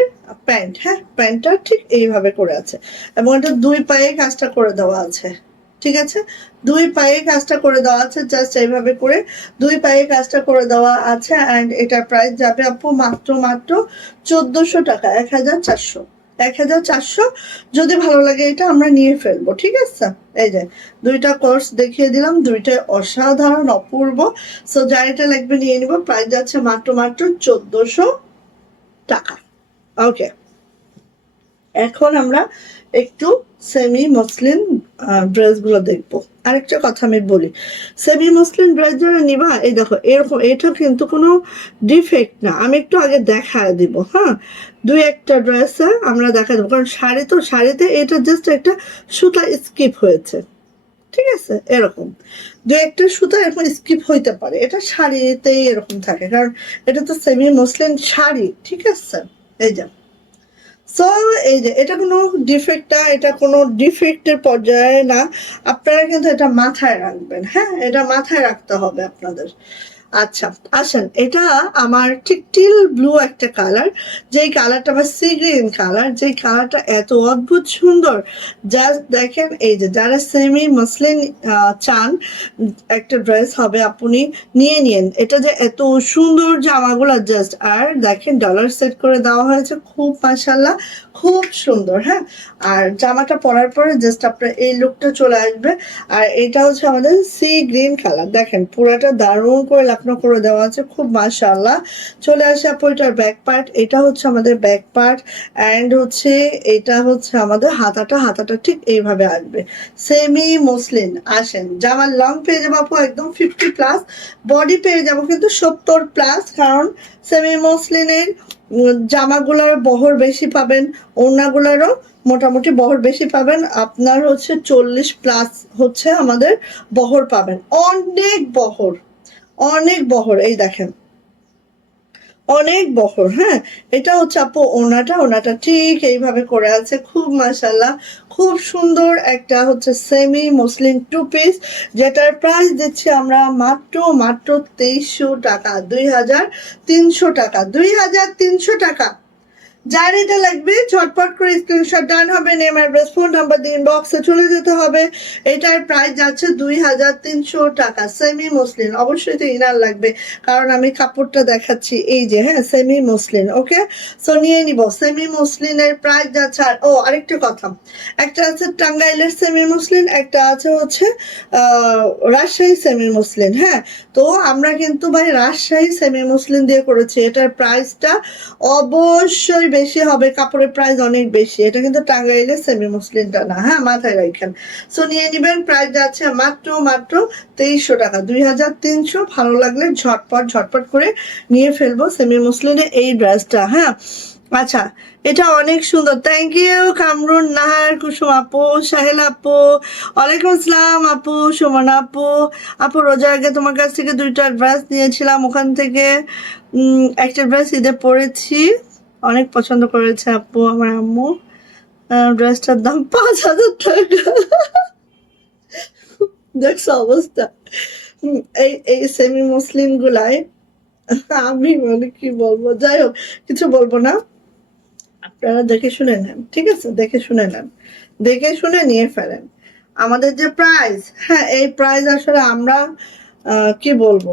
প্যান্ট। হ্যাঁ, প্যান্টটা ঠিক এইভাবে করে আছে এবং এটা দুই পায়ে কাজটা করে দেওয়া আছে। ঠিক আছে, দুই পায়ে কাজটা করে দেওয়া আছে, জাস্ট এইভাবে করে দুই পায়ে কাজটা করে দেওয়া আছে। অ্যান্ড এটার প্রাইস যাবে আপু মাত্র মাত্র 1400 টাকা, 1400, 1400। যদি ভালো লাগে এটা আমরা নিয়ে ফেলবো, ঠিক আছে। এই যে দুইটা কোর্স দেখিয়ে দিলাম, দুইটাই অসাধারণ অপূর্ব। সো যার এটা লাগবে নিয়ে নিব, প্রাইস যাচ্ছে মাত্র মাত্র 1400 টাকা। ওকে, এখন আমরা একটু সেমি মসলিন ড্রেসগুলো দেখবো। আরেকটা কথা আমি বলি, সেমি মসলিন ড্রেস যারা নিবা, এই দেখো এরকম, এটা কিন্তু কোনো ডিফেক্ট না। আমি একটু আগে দেখায় দিব, হ্যাঁ, দুই একটা ড্রেসে আমরা দেখা দেবো, কারণ শাড়ি তো, শাড়িতে এটা জাস্ট একটা সুতা স্কিপ হয়েছে, ঠিক আছে। এরকম দু একটা সুতা এরকম স্কিপ হইতে পারে, এটা শাড়িতেই এরকম থাকে, কারণ এটা তো সেমি মসলিন শাড়ি, ঠিক আছে। এই যে সো এই যে এটা কোনো ডিফেক্টটা, এটা কোনো ডিফেক্টের পর্যায়ে না। আপনারা কিন্তু এটা মাথায় রাখবেন, হ্যাঁ, এটা মাথায় রাখতে হবে আপনাদের। আচ্ছা, আসেন, এটা আমার ঠিক টিল ব্লু একটা কালার, যেই কালারটা বা সি গ্রিন কালার, যেই কালারটা এত অদ্ভুত সুন্দর। জাস্ট দেখেন, এই যে যারা সেমি মসলিন চান একটা ড্রেস হবে, আপনি নিয়ে নিন। এটা যে এত সুন্দর জামাগুলো জাস্ট, আর দেখেন ডলার সেট করে দেওয়া হয়েছে, খুব মাশাআল্লাহ, খুব সুন্দর। হ্যাঁ, আর জামাটা পরার পরে জাস্ট আপনার এই লুকটা চলে আসবে। আর এটা হচ্ছে আমাদের সি গ্রিন কালার, দেখেন পুরাটা দারুণ করে লাকনো করে দেওয়া আছে, খুব মাশাআল্লাহ। চলে আসে আপু এটার ব্যাক পার্ট, এটা হচ্ছে আমাদের ব্যাক পার্ট। অ্যান্ড হচ্ছে এটা হচ্ছে আমাদের হাতাটা, হাতাটা ঠিক এইভাবে আসবে, সেমি মসলিন। আসেন, জামার লং পেয়ে যাবো আপু একদম 50+, বডি পেয়ে যাবো কিন্তু 70+, কারণ সেমি মসলিনের জামাগুলোর বহর বেশি পাবেন, ওড়নাগুলোরও মোটামুটি বহর বেশি পাবেন। আপনার হচ্ছে 40+ হচ্ছে আমাদের বহর পাবেন, অনেক বহর, অনেক বহর। এই দেখেন অনেক বহর। হ্যাঁ, এটা হচ্ছে আপু ওনাটা, ওনাটা ঠিক এইভাবে করে আছে, খুব মাশাআল্লাহ, খুব সুন্দর একটা হচ্ছে সেমি মসলিন টু পিস, যেটার প্রাইস দিচ্ছি আমরা মাত্র মাত্র 2300 টাকা, 2300 টাকা, 2300 টাকা। যার এটা লাগবে ঝটপট করে স্ক্রিনশট ডান হবে, নেম অ্যাড্রেস ফোন নাম্বার দিয়ে ইনবক্সে চলে যেতে হবে। এটার প্রাইস যাচ্ছে 2300 টাকা, সেমি মসলিন। অবশ্যই তো ইনার লাগবে, কারণ আমি কাপড়টা দেখাচ্ছি, এই যে, হ্যাঁ, সেমি মসলিন। ওকে, সো নিয়ে নিব সেমি মসলিনের প্রাইস যাচ্ছে। আর আরেকটা কথা, একটা আছে টাঙ্গাইলের সেমি মসলিন, একটা আছে হচ্ছে রাজশাহী সেমি মসলিন। হ্যাঁ, তো আমরা কিন্তু ভাই রাজশাহী সেমি মসলিন দিয়ে করেছি, এটার প্রাইসটা অবশ্যই বেশি হবে, কাপড়ের প্রাইস অনেক বেশি। এটা কিন্তু টাঙ্গাইলের সেমি মসলিনটা না, হ্যাঁ, মাথায় রাখেন। সো নিয়ে নিবেন, প্রাইস যাচ্ছে মাত্র মাত্র 2300 টাকা, 2300। ভালো লাগলে ঝটপট ঝটপট করে নিয়ে ফেলবো সেমি মসলিনের এই ড্রেসটা। হ্যাঁ, আচ্ছা, এটা অনেক সুন্দর। থ্যাংক ইউ কামরুন নাহার, কুসুম আপু, সাহেল আপু, ওয়ালাইকুম আসসালাম আপু, সুমন আপু। আপু রোজার আগে তোমার কাছ থেকে দুইটা ড্রেস নিয়েছিলাম, ওখান থেকে একটা ড্রেস ঈদে পরেছি, অনেক পছন্দ করেছে আপু আমার আম্মু। ড্রেসটার দাম 5000 টাকা। দেখছো অবস্থা। এই এই সেমি মুসলিম গুলাই আমি মানে কি বলবো, যাই হোক, কিছু বলবো না, আপনারা দেখে শুনে নেন, ঠিক আছে, দেখে শুনে নেন, দেখে শুনে নিয়ে ফেলেন। আমাদের যে প্রাইস, হ্যাঁ, এই প্রাইস আসলে আমরা কি বলবো,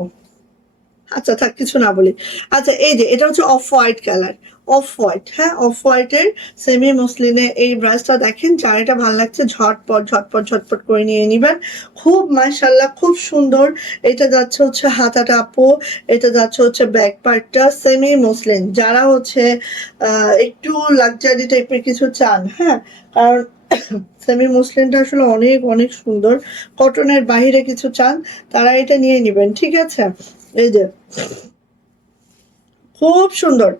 আচ্ছা থাক, কিছু না বলি। আচ্ছা, এই যে এটা হচ্ছে off white colour, off white, হ্যাঁ, অফ হোয়াইটের সেমি মসলিনে এই ব্রাশটা দেখেন, যার এটা ভালো লাগছে ঝটপট ঝটপট ঝটপট করে নিয়ে নিবেন, খুব মাশাআল্লাহ, খুব সুন্দর। এটা যাচ্ছে হচ্ছে হাতাটা আপু, এটা যাচ্ছে হচ্ছে ব্যাক পার্টটা, সেমি মসলিন। যারা হচ্ছে একটু লাক্সারি টাইপের কিছু চান, হ্যাঁ, কারণ সেমি মসলিনটা আসলে অনেক অনেক সুন্দর, কটনের বাহিরে কিছু চান, তারা এটা নিয়ে নিবেন, ঠিক আছে। এই যে খুব সুন্দর।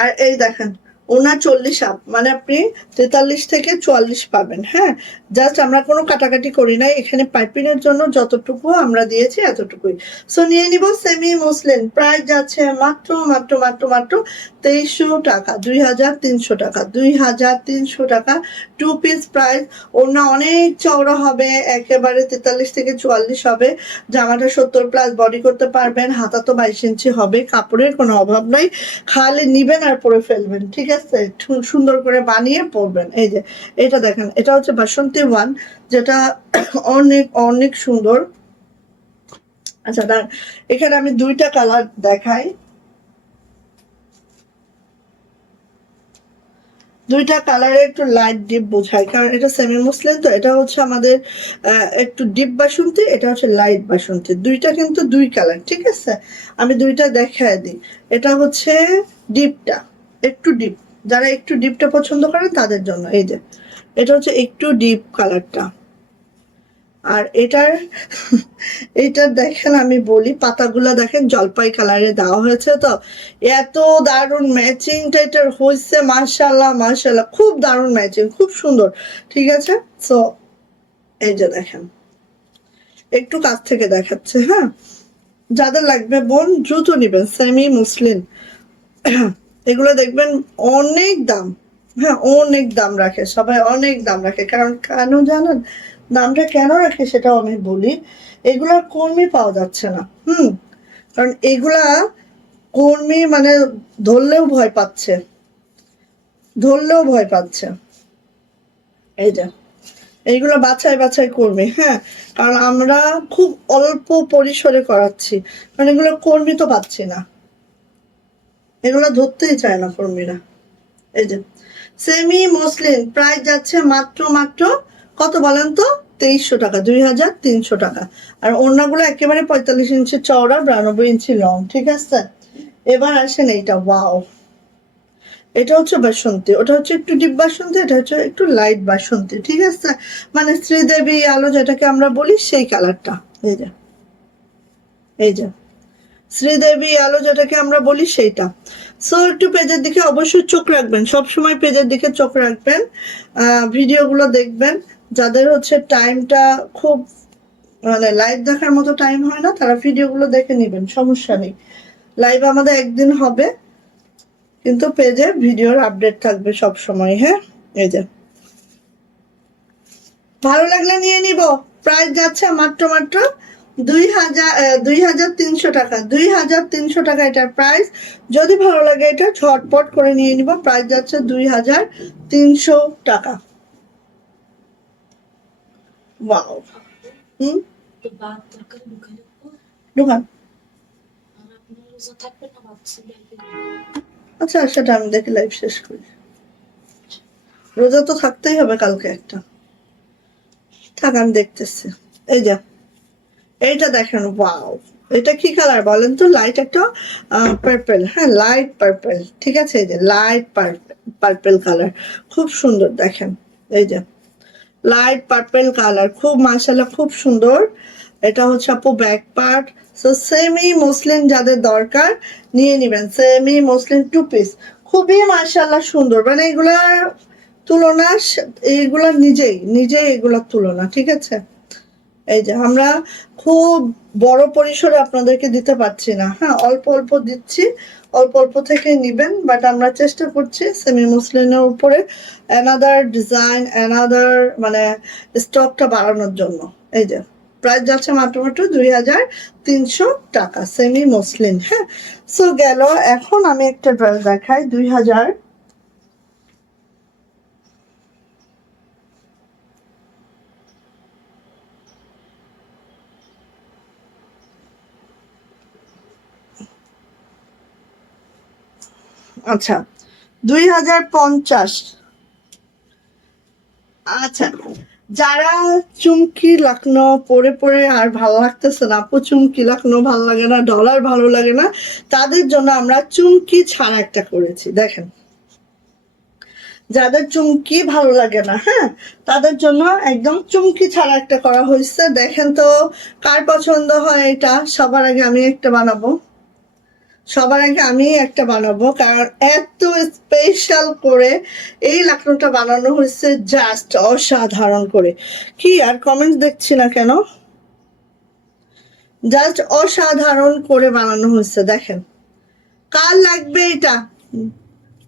আর এই দেখেন ওনা 40 আপ, মানে আপনি 43 থেকে 44 পাবেন। হ্যাঁ, জাস্ট আমরা কোনো কাটাকাটি করি নাই, এখানে পাইপিংয়ের জন্য যতটুকু আমরা দিয়েছি এতটুকুই। সো নিয়ে নিব সেমি মসলিন, প্রাইস যাচ্ছে মাত্র মাত্র মাত্র মাত্র 2300 টাকা, 2300 টাকা, 2300 টাকা। 2 পিস প্রাইস। ওনা অনেক চওড়া হবে, একেবারে 43 থেকে 44 হবে। জামাটা 70 প্লাস বডি করতে পারবেন। হাতা তো 22 ইঞ্চি হবে, কাপড়ের কোনো অভাব নাই, খালি নিবেন আর পরে ফেলবেন। ঠিক আছে, সুন্দর করে বানিয়ে পরবেন। এই যে এটা দেখেন, এটা হচ্ছে বাসন্তী ওয়ান, যেটা অনেক অনেক সুন্দর। আচ্ছা দাঁড়ান, এখানে আমি দুইটা কালার দেখাই, দুইটা কালারে একটু লাইট ডিপ বোঝাই, কারণ এটা সেমি মুসলিম তো। এটা হচ্ছে আমাদের একটু ডিপ বাসন্তী, এটা হচ্ছে লাইট বাসন্তী, দুইটা কিন্তু দুই কালার। ঠিক আছে, আমি দুইটা দেখায় দিই। এটা হচ্ছে ডিপটা, একটু ডিপ, যারা একটু ডিপটা পছন্দ করেন তাদের জন্য। এই যে এটা হচ্ছে একটু ডিপ কালারটা, আর এটার দেখেন, আমি বলি পাতাগুলা দেখেন জলপাই কালারে দেওয়া হয়েছে, তো এত দারুণ ম্যাচিংটা এটার হয়েছে, মাশাল্লাহ মাশাল্লাহ, খুব দারুণ ম্যাচিং, খুব সুন্দর। ঠিক আছে, সো এই যে দেখেন, একটু কাছ থেকে দেখাচ্ছে। হ্যাঁ, যাদের লাগবে বোন দ্রুত নিবেন, সেমি মুসলিম। এগুলো দেখবেন অনেক দাম। হ্যাঁ, অনেক দাম রাখে সবাই, অনেক দাম রাখে। কারণ কেন জানেন, দামটা কেন রাখে সেটাও আমি বলি। এগুলার কর্মী পাওয়া যাচ্ছে না। কারণ এগুলা কর্মী মানে ধরলেও ভয় পাচ্ছে, ধরলেও ভয় পাচ্ছে। এই যে এইগুলো বাছাই বাছাই কর্মী। হ্যাঁ, কারণ আমরা খুব অল্প পরিসরে করাচ্ছি, কারণ এগুলো কর্মী তো পাচ্ছি না, এগুলো ধরতেই চায় না কর্মীরা। এই যে সেমি মসলিন, প্রাইস যাচ্ছে মাত্র মাত্র কত বলেন তো, 2300 টাকা, 2300 টাকা। আর ওড়নাগুলো একেবারে 45 ইঞ্চি চওড়া, 92 ইঞ্চি লং। ঠিক আছে, এবার আসেন এইটা, ওয়াও, এটা হচ্ছে বাসন্তী, ওটা হচ্ছে একটু ডিপ বাসন্তী, এটা হচ্ছে একটু লাইট বাসন্তী। ঠিক আছে, মানে শ্রীদেবী আলো যেটাকে আমরা বলি সেই কালারটা। এই যে এই যে শ্রীদেবী আলো যেটাকে আমরা বলি সেইটা। সো একটু পেজের দিকে অবশ্যই চোখ রাখবেন, সবসময় পেজের দিকে চোখ রাখবেন, ভিডিওগুলো দেখবেন। যাদের হচ্ছে টাইমটা খুব মানে লাইভ দেখার মতো টাইম হয় না, তারা ভিডিওগুলো দেখে নেবেন, সমস্যা নেই। লাইভ আমাদের একদিন হবে, কিন্তু পেজে ভিডিওর আপডেট থাকবে সব সময়। হ্যাঁ, এই যে ভালো লাগলে নিয়ে নিব। প্রাইস যাচ্ছে মাত্র মাত্র 2300 টাকা, 2300 টাকা এটার প্রাইস। যদি ভালো লাগে এটা ঝটপট করে নিয়ে নিব। প্রাইস যাচ্ছে 2300 টাকা। ওয়াও, হুম, দোকান, আচ্ছা সেটা আমি দেখে লাইভ শেষ করি। রোজা তো থাকতেই হবে কালকে একটা, থাক আমি দেখতেছি। এই যে এইটা দেখেন, ওয়াও, এটা কি কালার বলেন তো, লাইট একটা পার্পেল। হ্যাঁ, লাইট পার্পেল। ঠিক আছে, এই যে লাইট পার্পেল কালার, খুব সুন্দর দেখেন। এই যে লাইট পার্পেল কালার, খুব মাশাআল্লাহ, খুব সুন্দর। এটা হচ্ছে আপু ব্যাক পার্ট। সো সেমি মুসলিম যাদের দরকার নিয়ে নিবেন, সেমি মুসলিম 2 পিস, খুবই মাশাআল্লাহ সুন্দর। মানে এগুলার তুলনা, এইগুলা নিজেই নিজেই এগুলার তুলনা। ঠিক আছে, এই যে আমরা খুব বড় পরিসরে আপনাদেরকে দিতে পারছি না। হ্যাঁ, অল্প অল্প দিচ্ছি, অল্প অল্প থেকে নিবেন। বাট আমরা চেষ্টা করছি সেমি মুসলিনের উপরে অ্যানাদার ডিজাইন, অ্যানাদার মানে স্টকটা বাড়ানোর জন্য। এই যে প্রাইস যাচ্ছে মাত্র মাত্র 2300 টাকা, সেমি মুসলিন। হ্যাঁ, সো গেল। এখন আমি একটা ড্রেস দেখাই 2000, আচ্ছা 2050। আচ্ছা, যারা চুমকি লাকনো পরে পরে আর ভালো লাগতেছে না আপু, চুমকি লাকনো ভালো লাগে না, ডলার ভালো লাগে না, তাদের জন্য আমরা চুমকি ছাড়া একটা করেছি। দেখেন, যাদের চুমকি ভালো লাগে না, হ্যাঁ, তাদের জন্য একদম চুমকি ছাড়া একটা করা হয়েছে। দেখেন তো কার পছন্দ হয় এটা, সবার আগে আমি একটা বানাবো। সবার আগে আমি একটা বানাবো, কারণ এত স্পেশাল করে এই লাকড়ুটা বানানো হয়েছে, জাস্ট অসাধারণ করে। কি আর কমেন্ট দেখছি না কেন? জাস্ট অসাধারণ করে বানানো হয়েছে, দেখেন। কার লাগবে এটা?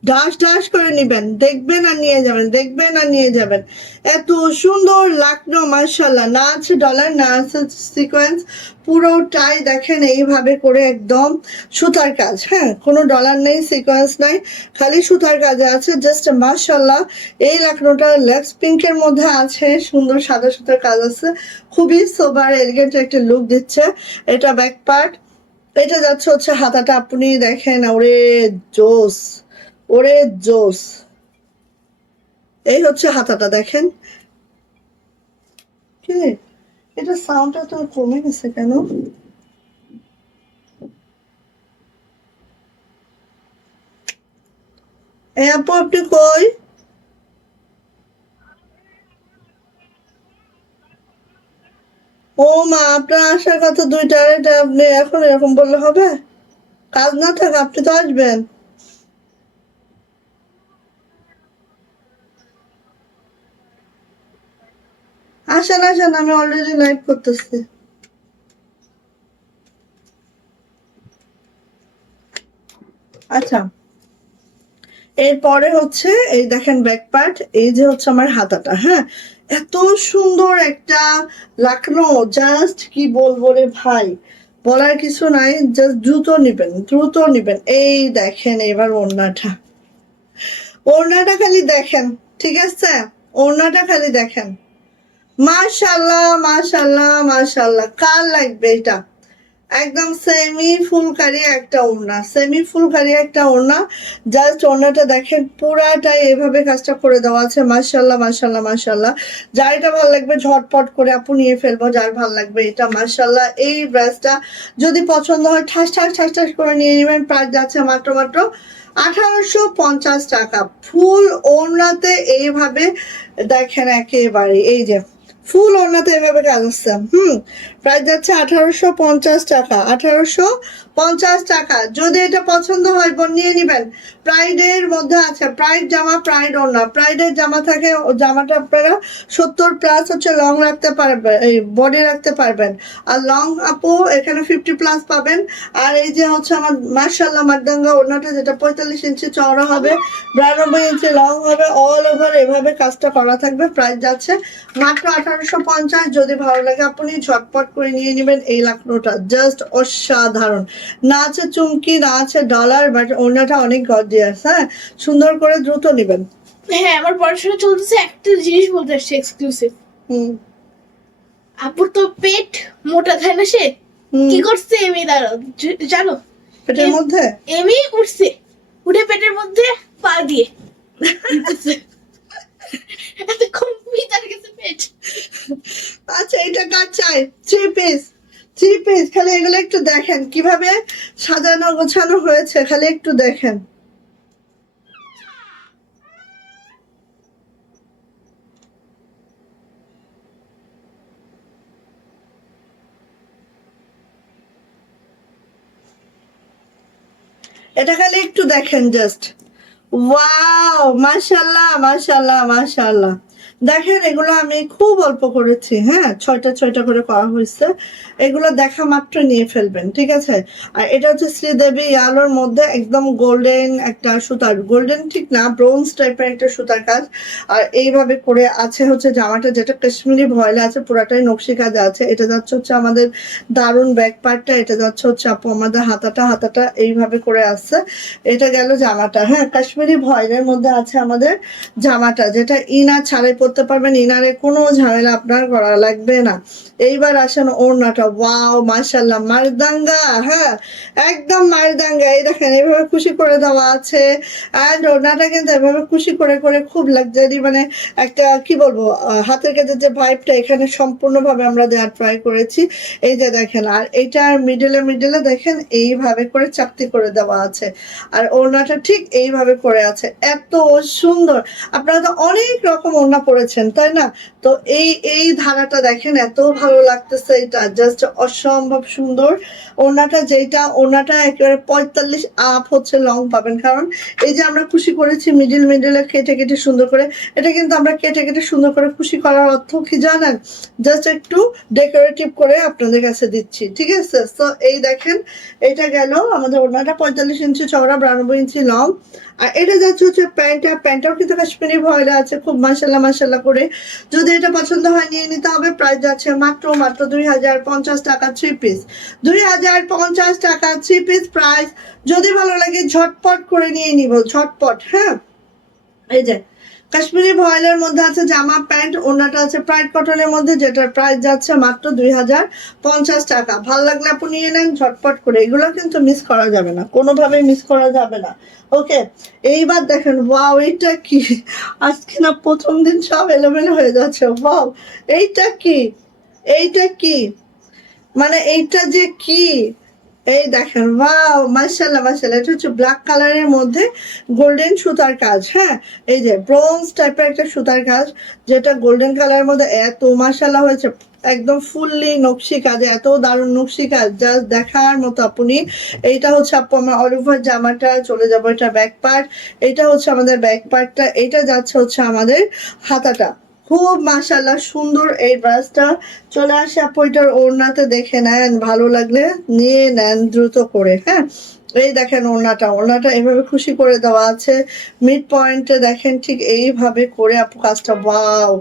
ডাস ডাস করে নিবেন, দেখবেন আর নিয়ে যাবেন, দেখবেন আর নিয়ে যাবেন। এত সুন্দর লাকনো, মাশাআল্লাহ। না আছে ডলার, না আছে সিকোয়েন্স, পুরোটাই দেখেন এইভাবে করে একদম সুতার কাজ। হ্যাঁ, কোনো ডলার নেই, সিকোয়েন্স নাই, খালি সুতার কাজে আছে, জাস্ট মাশাআল্লাহ। এই লাকনোটা লেক্স পিঙ্কের মধ্যে আছে, সুন্দর সাদা সুতার কাজ আছে, খুবই সোবার এলিগেন্ট একটা লুক দিচ্ছে। এটা ব্যাক পার্ট, এটা যাচ্ছে হচ্ছে হাতাটা, আপনি দেখেন, ওরে জোস, ওরে জোস। এই হচ্ছে হাতাটা, দেখেন। কি এটা সাউন্ডটা তো কমে গেছে কেন? এই আপু, আপনি কই? ও মা, আপনার আসার কথা 2টা, এটা আপনি এখন এরকম বললে হবে? কাজ না থাকে আপনি তো আসবেন। আসেন আসেন, আমি অলরেডি লাইভ করতেছি। আচ্ছা, এরপরে হচ্ছে এই দেখেন ব্যাক পার্ট, এই যে হচ্ছে আমার হাতাটা। হ্যাঁ, এত সুন্দর একটা লাকনো, জাস্ট কি বলবো রে ভাই, বলার কিছু নাই। জাস্ট দ্রুত নিবেন, দ্রুত নিবেন। এই দেখেন এবার ওড়নাটা, ওড়নাটা খালি দেখেন, ঠিক আছে? ওড়নাটা খালি দেখেন, মাশাল্লাহ মাশাল্লাহ মাশাল্লাহ। কার লাগবে এটা? একদম সেমি ফুলকারি একটা ওড়না, সেমি ফুলকারি একটা ওড়না। জাস্ট ওড়নাটা দেখেন, পুরাটাই এভাবে কাজটা করে দেওয়া আছে, মাশাল্লাহ মাশাল্লাহ মাশাল্লাহ। যার এটা ভালো লাগবে ঝটপট করে আপু নিয়ে ফেলবো, যার ভালো লাগবে এটা। মাশাল্লাহ, এই ড্রেসটা যদি পছন্দ হয় ঠাস ঠাস ঠাস ঠাস করে নিয়ে নেবেন। প্রাইস যাচ্ছে মাত্র মাত্র 1850 টাকা। ফুল ওড়নাতে এইভাবে দেখেন, একেবারে এই যে ফুল ওড়নাতে এভাবে কাজ হচ্ছে। প্রাইস যাচ্ছে 1850 টাকা, 1850 টাকা। যদি এটা পছন্দ হয় বোন নিয়ে নিবেন। প্রাইডের মধ্যে আছে, প্রাইড জামা, প্রাইড ওড়না। প্রাইডের জামা থাকে, ও জামাটা আপনারা 70+ হচ্ছে লং রাখতে পারবেন, এই বডি রাখতে পারবেন। আর লং আপু এখানে 50+ পাবেন। আর এই যে হচ্ছে আমার মার্শাল্লাহ মারদাঙ্গা ওড়নাটা, যেটা 45 ইঞ্চি চওড়া হবে, 92 ইঞ্চি লং হবে, অল ওভার এভাবে কাজটা করা থাকবে। প্রাইস যাচ্ছে মাত্র 1850। যদি ভালো লাগে আপনি ঝটপট করে নিয়ে নেবেন এই লাকড়োটা, জাস্ট অসাধারণ। না আছে চুমকি, না আছে ডলার, বাট ওড়নাটা অনেক গর্জিয়াস। হ্যাঁ, সুন্দর করে দ্রুত নেবেন। হ্যাঁ, আমার পড়াশোনা চলতেছে, একটা জিনিস বলতে আসছে এক্সক্লুসিভ। আপুর তো পেট মোটা, তাই না? সে কি করছে এমি, দাঁড়াও, জানো? পেটের মধ্যে এমি উঠছে, উঠে পেটের মধ্যে পা দিয়ে এত কমই তার কাছে পেট। আচ্ছা, এটা কার চাই? 3 পিস, 3 পিস। খালি এগুলো একটু দেখেন কিভাবে সাজানো গোছানো হয়েছে, খালি একটু দেখেন। এটা খালি একটু দেখেন, জাস্ট ওয়াও, মাশাল্লাহ মাশাল্লাহ মাশাল্লাহ। দেখেন, এগুলো আমি খুব অল্প করেছি। হ্যাঁ, 6টা করে করা হয়েছে। এগুলো দেখা মাত্র নিয়ে ফেলবেন, ঠিক আছে? আর এটা হচ্ছে শ্রীদেবী আলোর মধ্যে একদম গোল্ডেন একটা সুতার, গোল্ডেন ঠিক না, ব্রোঞ্জ টাইপের একটা সুতার কাজ। আর এইভাবে করে আছে হচ্ছে জামাটা, যেটা কাশ্মীরি ভয়েলে আছে, পুরাটাই নকশি কাজ আছে। এটা যাচ্ছে হচ্ছে আমাদের দারুণ ব্যাক পার্টটা, এটা যাচ্ছে হচ্ছে আপু আমাদের হাতাটা, হাতাটা এইভাবে করে আছে। এটা গেল জামাটা। হ্যাঁ, কাশ্মীরি ভয়েলের মধ্যে আছে আমাদের জামাটা, যেটা ইনার ছাড়াই পরতে পারবেন, ইনারে কোনো ঝামেলা আপনার করা লাগবে না। এইবার আসেন ওড়নাটা, ওয়াও মাশাল্লাহ মারদাঙ্গা। হ্যাঁ, একদম মারদাঙ্গা। এই দেখেন এইভাবে খুশি করে দেওয়া আছে। অ্যান্ড ওড়নাটা কিন্তু এভাবে খুশি করে করে খুব লাক্সারি, মানে একটা কি বলবো, হাতের কাজের যে ভাইবটা এখানে সম্পূর্ণভাবে আমরা দেওয়ার ট্রাই করেছি। এই যে দেখেন, আর এইটার মিডলে মিডলে দেখেন এইভাবে করে চাকতি করে দেওয়া আছে। আর ওড়নাটা ঠিক এইভাবে করে আছে, এত সুন্দর। আপনারা তো অনেক রকম ওড়না পরে করেছেন তাই না? তো এই ধারাটা দেখেন এত ভালো লাগতেছে, এটা জাস্ট অসম্ভব সুন্দর। ওড়নাটা একেবারে 45 আপ হচ্ছে লং পাবেন, কারণ এই যে আমরা কুশি করেছি মিডিলে কেটে কেটে সুন্দর করে, এটা কিন্তু আমরা কেটে কেটে সুন্দর করে কুশি করার অর্থ কি জানেন? জাস্ট একটু ডেকোরেটিভ করে আপনাদের কাছে দিচ্ছি, ঠিক আছে? তো এই দেখেন, এটা গেল আমাদের ওড়নাটা 45 ইঞ্চি চওড়া, 92 ইঞ্চি লং। আর এটা যাচ্ছে হচ্ছে প্যান্টটাও কিন্তু কাশ্মীরি ভয়েলে আছে, খুব মাশাল্লাহ করে। যদি এটা পছন্দ হয় নিয়ে নিতে হবে। প্রাইস যাচ্ছে মাত্র 2050 টাকা 3 পিস, 2050 টাকা 3 পিস প্রাইস। যদি ভালো লাগে ঝটপট করে নিয়ে নিব, ঝটপট। হ্যাঁ, এই যে কাশ্মীরি ভয়েলের মধ্যে আছে জামা প্যান্ট, ওড়নাটা আছে প্রাইড কটনের মধ্যে, যেটার প্রাইস যাচ্ছে মাত্র 2050 টাকা। ভালো লাগলে আপনি নিয়ে নেন ঝটপট করে, এগুলো কিন্তু মিস করা যাবে না, কোনোভাবেই মিস করা যাবে না। ওকে, এইবার দেখেন, ওয়াও এইটা কি, আজকে না প্রথম দিন সব এলোমেলো হয়ে যাচ্ছে। ওয়াও, এইটা কি মানে এইটা যে কি, এই দেখেন, ওয়াও মাশাআল্লাহ, এটা হচ্ছে ব্ল্যাক কালারের মধ্যে গোল্ডেন সুতার কাজ। হ্যাঁ, এই যে ব্রোঞ্জ টাইপের একটা সুতার কাজ, যেটা গোল্ডেন কালারের মধ্যে এত মাশাআল্লাহ হয়েছে, একদম ফুললি নকশি কাজ, এত দারুণ নকশি কাজ, জাস্ট দেখার মতো। আপনি এইটা হচ্ছে আপু আমার অল ওভার জামাটা, চলে যাবো এটা ব্যাক পার্ট, এটা হচ্ছে আমাদের ব্যাক পার্টটা, এটা যাচ্ছে হচ্ছে আমাদের হাতাটা। খুব মাশাআল্লাহ সুন্দর এই ড্রেসটা। চলে আসে আপু এটার ওড়নাতে, দেখে নেন, ভালো লাগলে নিয়ে নেন দ্রুত করে। হ্যাঁ, এই দেখেন ওড়নাটা এভাবে খুশি করে দেওয়া আছে মিড পয়েন্টে, দেখেন ঠিক এইভাবে করে আপু কাজটা। ওয়াও,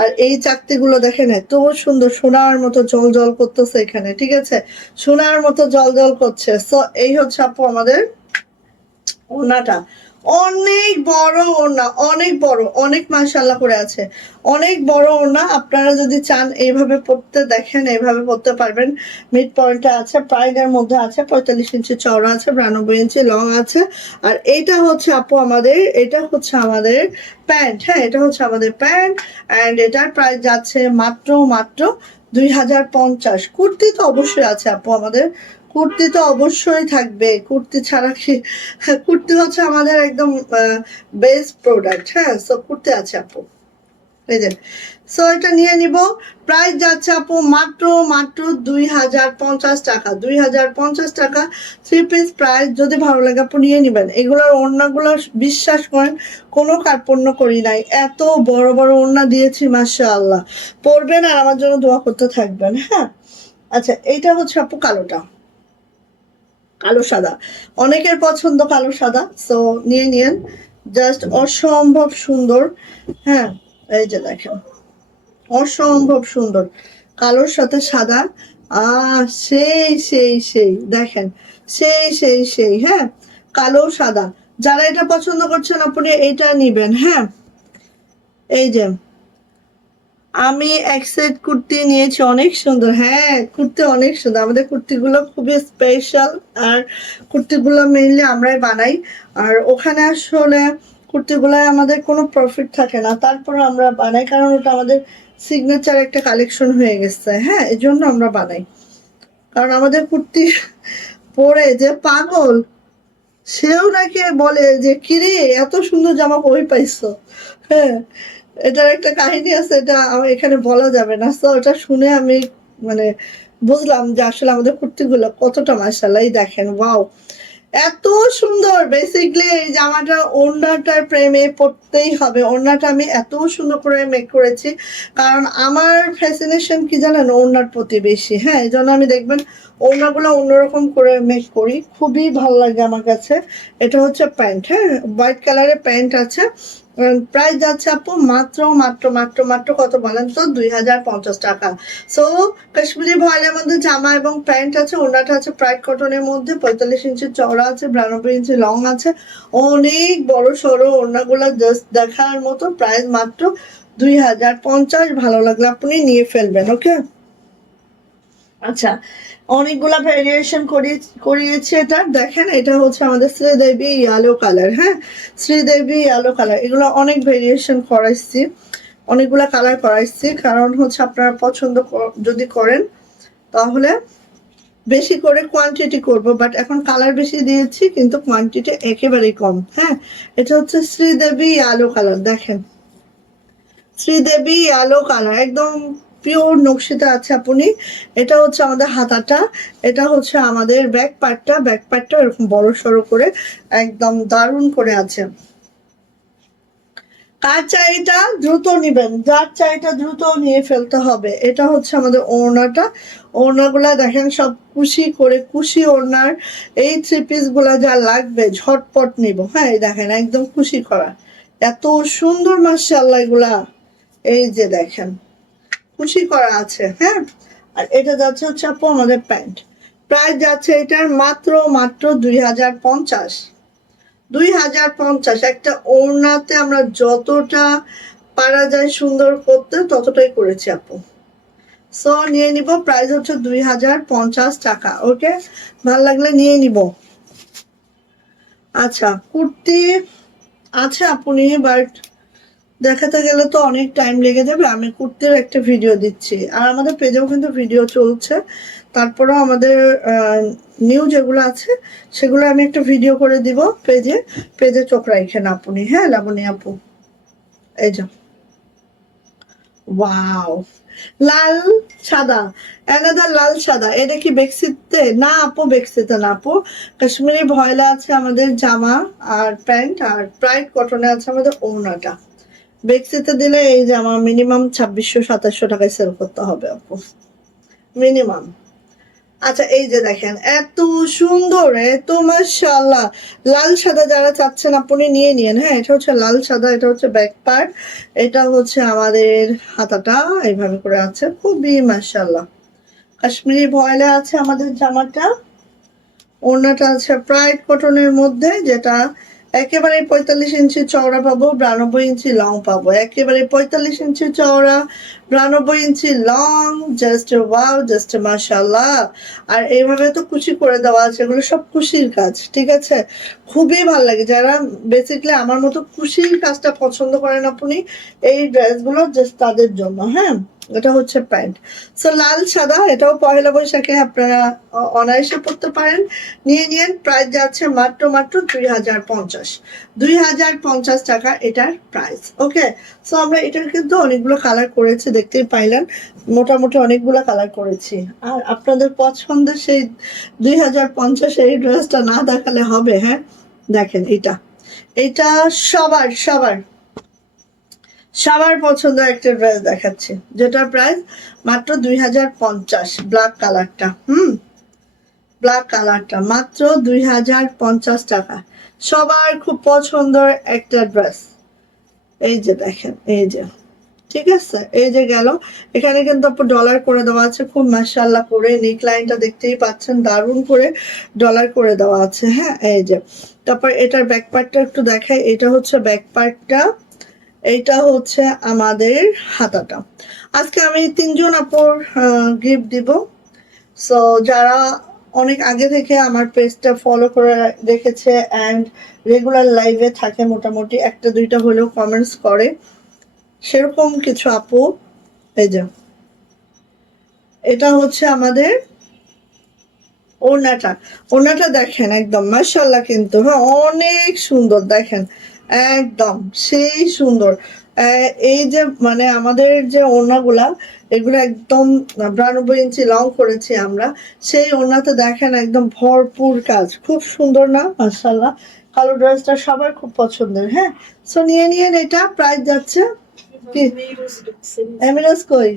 আর এই চাকতিগুলো দেখেন এত সুন্দর, সোনার মতো জল জল করতেছে এখানে, ঠিক আছে, সোনার মতো জল জল করছে। সো এই হচ্ছে আপু আমাদের ওড়নাটা। অনেক বড় ওড়না, অনেক বড়, অনেক মাশাআল্লাহ করে আছে, অনেক বড় ওড়না। আপনারা যদি চান এইভাবে পরতে, দেখেন এইভাবে পরতে পারবেন। মিড পয়েন্টে আছে, প্রাইডের মধ্যে আছে, 45 ইঞ্চি চওড়া আছে, 92 ইঞ্চি লং আছে। আর এটা হচ্ছে আপু আমাদের, এটা হচ্ছে আমাদের প্যান্ট। হ্যাঁ, এটা হচ্ছে আমাদের প্যান্ট, অ্যান্ড এটার প্রাইস যাচ্ছে মাত্র 2050। কুর্তি তো অবশ্যই আছে আপু আমাদের, কুর্তি তো অবশ্যই থাকবে, কুর্তি ছাড়া কি, কুর্তি হচ্ছে আমাদের একদম বেস্ট প্রোডাক্ট। হ্যাঁ, সো কুর্তি আছে আপু, এই যে। সো এটা নিয়ে নিব, প্রাইস যাচ্ছে আপু মাত্র 2050 টাকা, 2050 টাকা 3 পিস প্রাইস। যদি ভালো লাগে আপু নিয়ে নিবেন। এগুলোর ওড়নাগুলো বিশ্বাস করেন কোনো কার্পণ্য করি নাই, এত বড় বড় ওড়না দিয়েছি মাশাআল্লাহ। পরবেন আর আমার জন্য দোয়া করতে থাকবেন। হ্যাঁ, আচ্ছা, এইটা হচ্ছে আপু কালোটা, কালো সাদা, অনেকের পছন্দ কালো সাদা, সো নিয়ে নিন, জাস্ট অসম্ভব সুন্দর। হ্যাঁ, এই যে দেখেন, অসম্ভব সুন্দর, কালোর সাথে সাদা। সেই দেখেন, সেই। হ্যাঁ, কালো সাদা, যারা এটা পছন্দ করছেন আপনি এটা নিবেন। হ্যাঁ, এই যে আমি এক সেট কুর্তি নিয়েছি, অনেক সুন্দর। হ্যাঁ, কুর্তি অনেক সুন্দর, আমাদের কুর্তিগুলো খুবই স্পেশাল, আর কুর্তিগুলো মেইনলি আমরাই বানাই। আর ওখানে আসলে কুর্তিগুলোয় আমাদের কোনো প্রফিট থাকে না, তারপর আমরা বানাই, কারণ ওটা আমাদের সিগনেচার একটা কালেকশন হয়ে গেছে। হ্যাঁ, এই জন্য আমরা বানাই, কারণ আমাদের কুর্তি পরে যে পাগল, সেও নাকি বলে যে কিরে এত সুন্দর জামা কই পাইছো। হ্যাঁ, এটার একটা কাহিনী আছে, এটা আমি এখানে বলা যাবে না। তো ওটা শুনে আমি মানে বুঝলাম যে আসলে আমাদের কুর্তিগুলো কতটা মাশাআল্লাহ। এই দেখেন, ওয়াও, এত সুন্দর। বেসিকলি এই জামাটা ওড়নাটার প্রেমে পড়তেই হবে, ওড়নাটা আমি এত সুন্দর করে মেক করেছি, কারণ আমার ফ্যাসিনেশন কি জানেন, ওড়নার প্রতি বেশি। হ্যাঁ, এই জন্য আমি দেখবেন ওড়নাগুলো অন্যরকম করে মেক করি, খুবই ভালো লাগে আমার কাছে। এটা হচ্ছে প্যান্ট। হ্যাঁ, হোয়াইট কালারের প্যান্ট আছে, প্রাইস যাচ্ছে আপু মাত্র কত বলেন তো, 2050 টাকা। সো কাশ্মীরি ভয়েলের মধ্যে জামা এবং প্যান্ট আছে, ওড়নাটা আছে প্রাইড কটনের মধ্যে, 45 ইঞ্চি চওড়া আছে, 92 ইঞ্চি লং আছে, অনেক বড় সড়ো ওড়নাগুলো, জাস্ট দেখার মতো। প্রাইস মাত্র 2050। ভালো লাগলে আপনি নিয়ে ফেলবেন। ওকে, আচ্ছা, অনেকগুলা ভেরিয়েশন করিয়েছি এটা, দেখেন এটা হচ্ছে আমাদের শ্রীদেবী ইয়েলো কালার। হ্যাঁ, শ্রীদেবী ইয়েলো কালার, এগুলো অনেক ভেরিয়েশন করাইছি, অনেকগুলা কালার করাইছি, কারণ হচ্ছে আপনারা পছন্দ যদি করেন তাহলে বেশি করে কোয়ান্টিটি করব, বাট এখন কালার বেশি দিয়েছি কিন্তু কোয়ান্টিটি একেবারেই কম। হ্যাঁ, এটা হচ্ছে শ্রীদেবী ইয়েলো কালার, দেখেন শ্রীদেবী আলো কালার, একদম পিওর নকশিতে আছে আপনি। এটা হচ্ছে আমাদের হাতাটা, এটা হচ্ছে আমাদের ব্যাক পার্টটা। ব্যাক পার্টটা এরকম বড় সড়ো করে একদম দারুণ করে আছে। কার চাইটা দ্রুত নিবেন, যার চাইটা দ্রুত নিয়ে ফেলতে হবে। এটা হচ্ছে আমাদের ওড়নাটা। ওড়নাগুলা দেখেন সব কুশি করে, কুশি ওড়নার। এই থ্রি পিস গুলা যা লাগবে ঝটপট নিব। হ্যাঁ এই দেখেন একদম কুশি করা, এত সুন্দর মাশাআল্লাহ এগুলা। এই যে দেখেন কুশি করা আছে। হ্যাঁ, আর এটা যাচ্ছে হচ্ছে আপু আমাদের প্যান্ট। প্রাইস যাচ্ছে এটার মাত্র মাত্র 2050। 2050 একটা ওড়নাতে আমরা যতটা পারা যায় সুন্দর করতে ততটাই করেছি আপু। সো নিয়ে নিব, প্রাইস হচ্ছে 2050 টাকা। ওকে, ভালো লাগলে নিয়ে নিব। আচ্ছা কুর্তি আছে আপনি, বাট দেখাতে গেলে তো অনেক টাইম লেগে যাবে। আমি কুর্তির একটা ভিডিও দিচ্ছি, আর আমাদের পেজেও কিন্তু ভিডিও চলছে। তারপরেও আমাদের নিউ যেগুলো আছে সেগুলো আমি একটা ভিডিও করে দিব পেজে। পেজে চোখ রাখেন আপনি। হ্যাঁ লাবণী আপু, এই যে ওয়াও, লাল সাদা, অ্যানাদার লাল সাদা। এটা কি বেক্সিতে? না আপু বেক্সিতে না আপু, কাশ্মীরি ভয়লা আছে আমাদের জামা আর প্যান্ট, আর প্রাইড কটনে আছে আমাদের ওড়নাটা। বেক্সিতে দিলে এই জামা মিনিমাম 2600-2700 টাকায় সেল করতে হবে আপু, মিনিমাম। আচ্ছা এই যে দেখেন এত সুন্দর, এত মাশাআল্লাহ। লাল সাদা যারা চাচ্ছেন আপনি নিয়ে নিয়েন। হ্যাঁ এটা হচ্ছে লাল সাদা, এটা হচ্ছে ব্যাক পার্ট, এটা হচ্ছে আমাদের হাতাটা এইভাবে করে আছে, খুবই মাশাআল্লাহ। কাশ্মীরি ভয়েলে আছে আমাদের জামাটা। ওড়নাটা আছে প্রাইড কটনের মধ্যে, যেটা একেবারে 45 ইঞ্চি চওড়া পাবো, 92 ইঞ্চি লং পাবো। একেবারে 45 ইঞ্চি চওড়া, 92 ইঞ্চি লং। জাস্ট ওয়াও, জাস্ট মাশাআল্লাহ। আর এইভাবে তো কুশি করে দেওয়া আছে, এগুলো সব কুশির কাজ, ঠিক আছে। খুবই ভালো লাগে যারা বেসিক্যালি আমার মতো কুশির কাজটা পছন্দ করেন আপনি, এই ড্রেসগুলো জাস্ট তাদের জন্য। হ্যাঁ এটা হচ্ছে প্যান্ট। সো লাল সাদা, এটাও পহেলা বৈশাখে আপনারা অনায়াসে পড়তে পারেন। নিয়ে নিয়েন, প্রাইস যাচ্ছে মাত্র মাত্র 2050। 2050 টাকা এটার প্রাইস। ওকে, সো আমরা এটার কিন্তু অনেকগুলো কালার করেছি, দেখতেই পাইলেন মোটামুটি অনেকগুলো কালার করেছি। আর আপনাদের পছন্দের সেই 2050 এই ড্রেসটা না দেখালে হবে? হ্যাঁ দেখেন এটা, এটা সবার সবার সবার পছন্দের একটা ড্রেস দেখাচ্ছি, যেটার প্রাইস মাত্র 2050। ব্ল্যাক কালারটা, ব্ল্যাক কালারটা মাত্র 2050 টাকা। সবার খুব পছন্দের একটা ড্রেস। এই যে দেখেন, এই যে, ঠিক আছে, এই যে গেল। এখানে কিন্তু আপু ডলার করে দেওয়া আছে খুব মাশাআল্লাহ করে। নেক লাইনটা দেখতেই পাচ্ছেন দারুণ করে ডলার করে দেওয়া আছে। হ্যাঁ এই যে, তারপর এটার ব্যাক পার্টটা একটু দেখাই। এটা হচ্ছে ব্যাক পার্টটা, এইটা হচ্ছে আমাদের হাতাটা। আজকে আমি 3জন আপুর গিফট দিব। সো যারা অনেক আগে থেকে আমার পেজটা ফলো করে রেখেছে অ্যান্ড রেগুলার লাইভে থাকে, মোটামুটি একটা দুইটা হলেও কমেন্টস করে, সেরকম কিছু আপু। এই যে এটা হচ্ছে আমাদের ওড়নাটা। ওড়নাটা দেখেন একদম মাশাআল্লাহ কিন্তু, হ্যাঁ অনেক সুন্দর দেখেন, একদম সেই সুন্দর। এই যে মানে আমাদের যে ওড়নাগুলা, এগুলো একদম 92 ইঞ্চি লং করেছি আমরা। সেই ওড়নাতে দেখেন একদম ভরপুর কাজ, খুব সুন্দর না মাশাআল্লাহ। কালো ড্রেসটা সবার খুব পছন্দের। হ্যাঁ সো নিয়ে নিয়ে এটা প্রাইস যাচ্ছে কি, এমিরাজ কই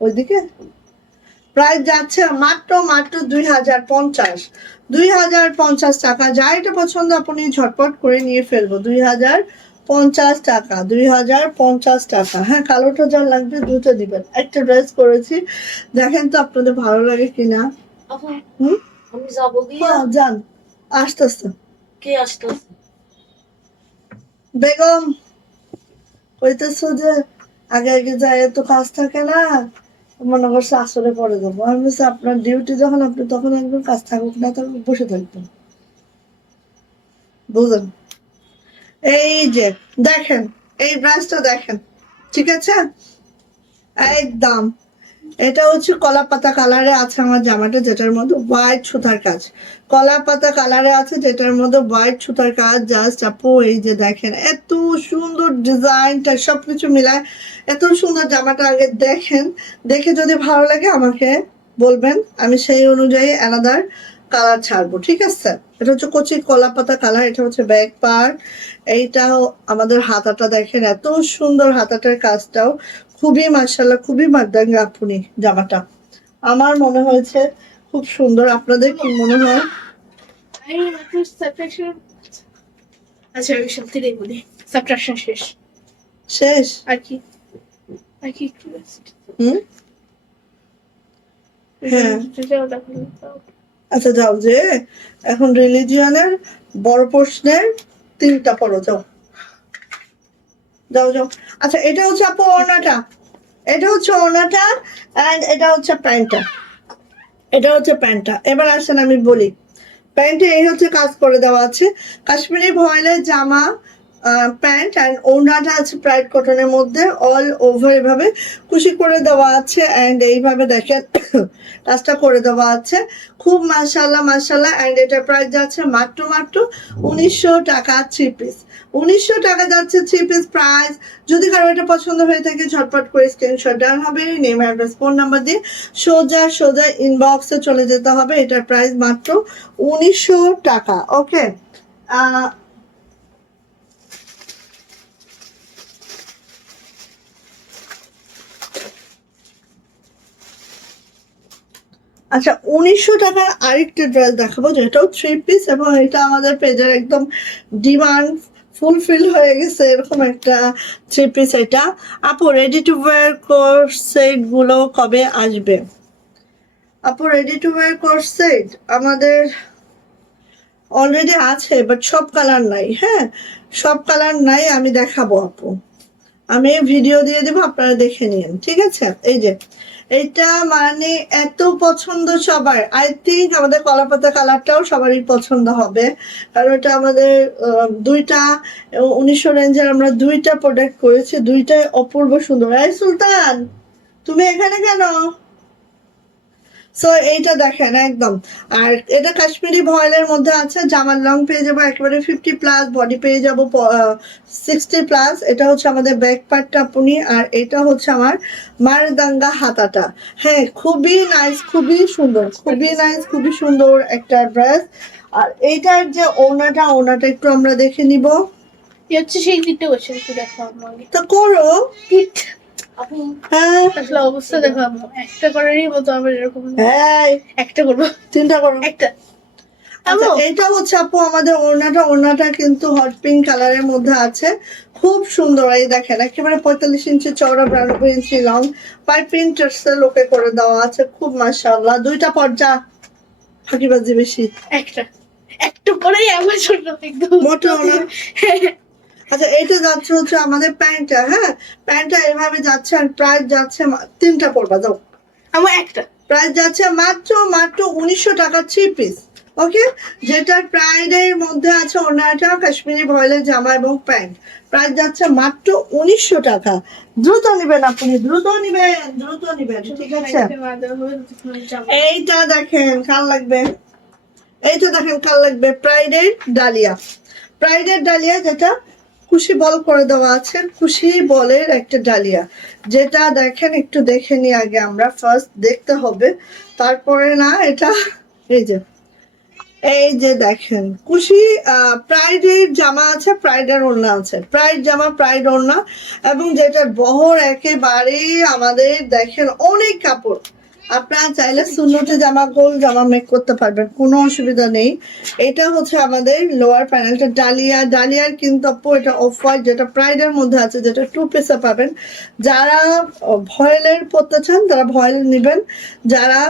ওইদিকে, প্রাইস যাচ্ছে মাত্র মাত্র 2050। 2050 টাকা। যা এটা পছন্দ আপনি ঝটপট করে নিয়ে ফেলবো। 2050 টাকা, 2050 টাকা। হ্যাঁ কালোটা যা লাগবে দ্রুত দিবেন। একটা ড্রেস করেছি, দেখেন তো আপনাদের ভালো লাগে কিনা। হুম, আমি যাবো দিয়া, যান, আসতেছে। কে আসতেছে? বেগম কইতেছো যে আগে আগে যায় তো কাজ থাকে না, মনে করছে আসরে পরে যাবো। আমি বলছি আপনার ডিউটি যখন, আপনি তখন একদম কাজ থাকুক না থাকুক বসে থাকবেন, বুঝলেন। এই যে দেখেন, এই ব্রাশটা দেখেন, ঠিক আছে একদম এটা হচ্ছে কলা পাতা কালারে আছে আমার জামাটা, যেটার মধ্যে হোয়াইট সুতার কাজ। কলা পাতা কালারে আছে যেটার মধ্যে হোয়াইট সুতার কাজ। জাস্ট আপু এই যে দেখেন এত সুন্দর ডিজাইনটা, সবকিছু মিলায় এত সুন্দর জামাটা। আগে দেখেন, দেখে যদি ভালো লাগে আমাকে বলবেন, আমি সেই অনুযায়ী অ্যানাদার কালার ছাড়বো, ঠিক আছে? এটা হচ্ছে কচি কলা পাতা কালার, এটা হচ্ছে ব্যাক পার্ট। এইটাও আমাদের হাতাটা দেখেন এত সুন্দর, হাতাটার কাজটাও খুবই মাশাআল্লাহ, খুবই মার্দাঙ্গা আপনি জামাটা। আমার মনে হয়েছে খুব সুন্দর, আপনাদের কি মনে হয়? এই মাত্র সাবট্রাকশন, আচ্ছা আমি সত্যিই বলি সাবট্রাকশন শেষ। শেষ? আর কি একটু rest। হুম, হ্যাঁ। যাও দেখো। আচ্ছা যাও, যে এখন রিলিজিয়নের বড় প্রশ্নের 3টা পড়ো, যাও যাও যাও। আচ্ছা এটা হচ্ছে আপু ওড়নাটা, এটা হচ্ছে ওড়নাটা, এন্ড এটা হচ্ছে প্যান্টটা, এটা হচ্ছে প্যান্টটা। এবার আসেন আমি বলি, প্যান্টে এই হচ্ছে কাজ করে দেওয়া আছে, কাশ্মীরি ভয়েলের জামা, প্যান্ট অ্যান্ড ওড়নাটা আছে প্রাইড কটনের মধ্যে, অল ওভার এভাবে কুশি করে দেওয়া আছে, অ্যান্ড এইভাবে দেখেন কাজটা করে দেওয়া আছে। খুব মাশাআল্লাহ মাশাআল্লাহ। অ্যান্ড এটা প্রাইস যাচ্ছে মাত্র 1900 টাকা 3 পিস। 1900 টাকা যাচ্ছে 3 পিস প্রাইস। যদি কারো এটা পছন্দ হয়ে থাকে ঝটপট করে স্ক্রিনশট দেওয়া হবে, নেম অ্যাড্রেস ফোন নাম্বার দিয়ে সোজা সোজা ইনবক্সে চলে যেতে হবে। এটার প্রাইস মাত্র 1900 টাকা। ওকে, আচ্ছা 1900 টাকার আরেকটা ড্রেস দেখাবো, যেটাও 3 পিস, এবং এটা আমাদের পেজের একদম ডিমান্ড ফুলফিল হয়ে গেছে এরকম একটা 3 পিস। এটা আপু ready to wire course set গুলো কবে আসবে? আপু ready to wire course set আমাদের অলরেডি আছে, বাট সব কালার নাই। হ্যাঁ, সব কালার নাই, আমি দেখাবো আপু, আমি ভিডিও দিয়ে দেবো, আপনারা দেখে নিন, ঠিক আছে? এই যে এটা মানে এত পছন্দ সবার, আই থিঙ্ক আমাদের কলাপাতা কালারটাও সবারই পছন্দ হবে, কারণ এটা আমাদের দুইটা 1900 রেঞ্জের আমরা দুইটা প্রোডাক্ট করেছি, দুইটাই অপূর্ব সুন্দর। এই সুলতান, তুমি এখানে কেন? সো এইটা দেখেন একদম, আর এটা কাশ্মীরি ভয়েলের মধ্যে আছে। জামার লং পেয়ে যাবো একেবারে 50+, বডি পেয়ে যাবো 60+। এটা হচ্ছে আমাদের ব্যাক পার্টটা আপনি, আর এটা হচ্ছে আমার মারদাঙ্গা হাতাটা। হ্যাঁ, খুবই নাইস, খুবই সুন্দর, খুবই নাইস, খুবই সুন্দর একটা ড্রেস। আর এইটার যে ওড়নাটা একটু আমরা দেখে নিব। হচ্ছে সেই তিনটে কোশ্চেন একটু দেখো আমাকে। তা করো। কিট হ্যাঁ, আসলে অবস্থা দেখো আম্মু, একটা করারই মতো আবার এরকম হ্যাঁ, একটা করবো, 3টা করো। একটা আচ্ছা আম্মু এটা হচ্ছে আপু আমাদের ওড়নাটা কিন্তু হট পিঙ্ক কালারের মধ্যে আছে, খুব সুন্দর। এই দেখেন একেবারে 45 ইঞ্চি চওড়া, 92 ইঞ্চি লং, পাইপিং টার্সেল ওকে করে দেওয়া আছে, খুব মাশাআল্লাহ। 2টা পর্যা, ফাঁকিবাজি বেশি। একটা একটু পরেই আমার ছোট একদম মোটো না। আচ্ছা এইটা যাচ্ছে হচ্ছে আমাদের প্যান্টটা। হ্যাঁ, প্যান্টটা এভাবে যাচ্ছে, আর প্রাইস যাচ্ছে 3টা পড়বা, যাও। আমার একটা প্রাইস যাচ্ছে মাত্র 1900 টাকা 3 পিস। ওকে, যেটার প্রাইডের মধ্যে আছে ওনাটা কাশ্মীরি ভয়েলের জামা এবং প্যান্ট, প্রাইস যাচ্ছে মাত্র 1900 টাকা। দ্রুত নিবেন আপনি, দ্রুত নিবেন, দ্রুত নিবেন, ঠিক আছে? এইটা দেখেন কার লাগবে, এইটা দেখেন কার লাগবে, প্রাইডের ডালিয়া। প্রাইডের ডালিয়া যেটা খুশি বল করে দেওয়া আছে, খুশি বলের একটা ডালিয়া, যেটা দেখেন একটু দেখে নি আগে, আমরা ফার্স্ট দেখতে হবে তারপরে না। এটা এই যে দেখেন খুশি প্রাইডের জামা আছে, প্রাইডের ওড়না আছে, প্রাইড জামা প্রাইড ওড়না, এবং যেটার বহর একেবারে আমাদের দেখেন অনেক কাপড়। আপনারা চাইলে সুন্নতে জামা, গোল জামা মেক করতে পারবেন, কোনো অসুবিধা নেই। এটা হচ্ছে আমাদের লোয়ার প্যানেলটা ডালিয়ার কিন্তু আপু এটা অফ হোয়াইট, যেটা প্রাইডের মধ্যে আছে, যেটা 2 পিসে পাবেন। যারা ভয়েলের পরতে চান তারা ভয়েল নেবেন, যারা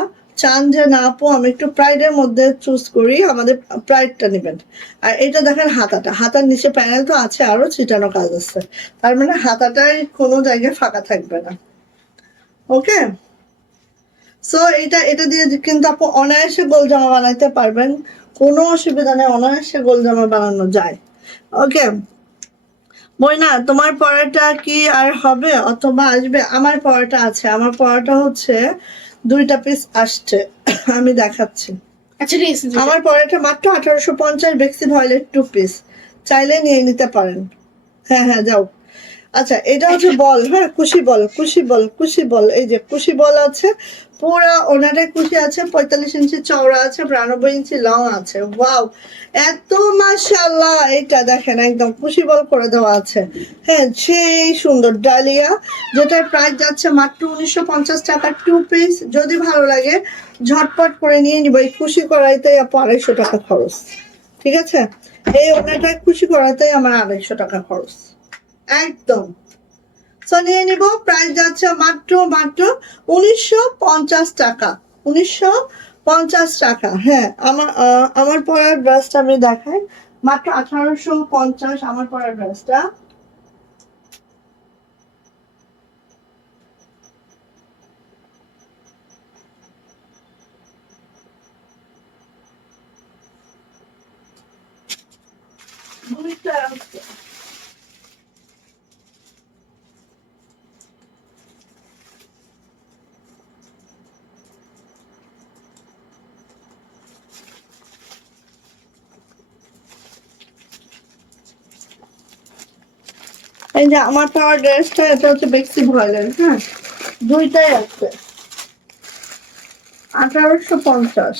চান যে না আপু আমি একটু প্রাইডের মধ্যে চুজ করি, আমাদের প্রাইডটা নেবেন। আর এটা দেখেন হাতার নিচে প্যানেল তো আছে, আরো ছিটানো কাজ আছে, তার মানে হাতাটাই কোনো জায়গায় ফাঁকা থাকবে না। ওকে, সো এটা দিয়ে কিন্তু আপু অনায়াসে গোল জামা বানাইতে পারবেন, কোনো অসুবিধা নেই, অনায়াসে গোল জামা বানানো যায়। ওকে, ময়না, তোমার পড়াটা কি আর হবে অথবা আসবে? আমার পড়াটা আছে, আমার পড়াটা হচ্ছে 2টা পিস আসছে। আমি দেখাচ্ছি। আচ্ছা ঠিক আছে দুইটা। আমার পড়াটা মাত্র 1850, বেক্সি ভয়েলের 2 পিস, চাইলে নিয়ে নিতে পারেন। হ্যাঁ হ্যাঁ, যাও। আচ্ছা, এটা হচ্ছে বল, হ্যাঁ, কুশি বল, কুশি বল, কুশি বল। এই যে কুশি বল আছে, পুরা ওনাটায় কুশি আছে, 45 ইঞ্চি চওড়া আছে, 92 ইঞ্চি লং আছে। ওয়াও, এত মাশাআল্লাহ! এটা দেখেন একদম কুশি বল করে দেওয়া আছে। হ্যাঁ, সেই সুন্দর ডালিয়া, যেটার প্রাইস যাচ্ছে মাত্র 1950 টাকা 2 পিস। যদি ভালো লাগে ঝটপট করে নিয়ে নিব। এই খুশি করাইতেই আপু 250 টাকা খরচ। ঠিক আছে, এই ওনাটায় খুশি করাতেই আমার 250 টাকা খরচ একদম। সো নিয়ে নিব, প্রাইস যাচ্ছে মাত্র মাত্র 1950 টাকা, 1950 টাকা। হ্যাঁ, আমার পরার ড্রেসটা আমি দেখাই, মাত্র 1850 আমার পরার ড্রেসটা। দুইটা আছে। এই যে আমার পাওয়ার ড্রেসটা, এটা হচ্ছে বেক্সি ভয়েলের, হ্যাঁ, দুইটাই আছে 1850,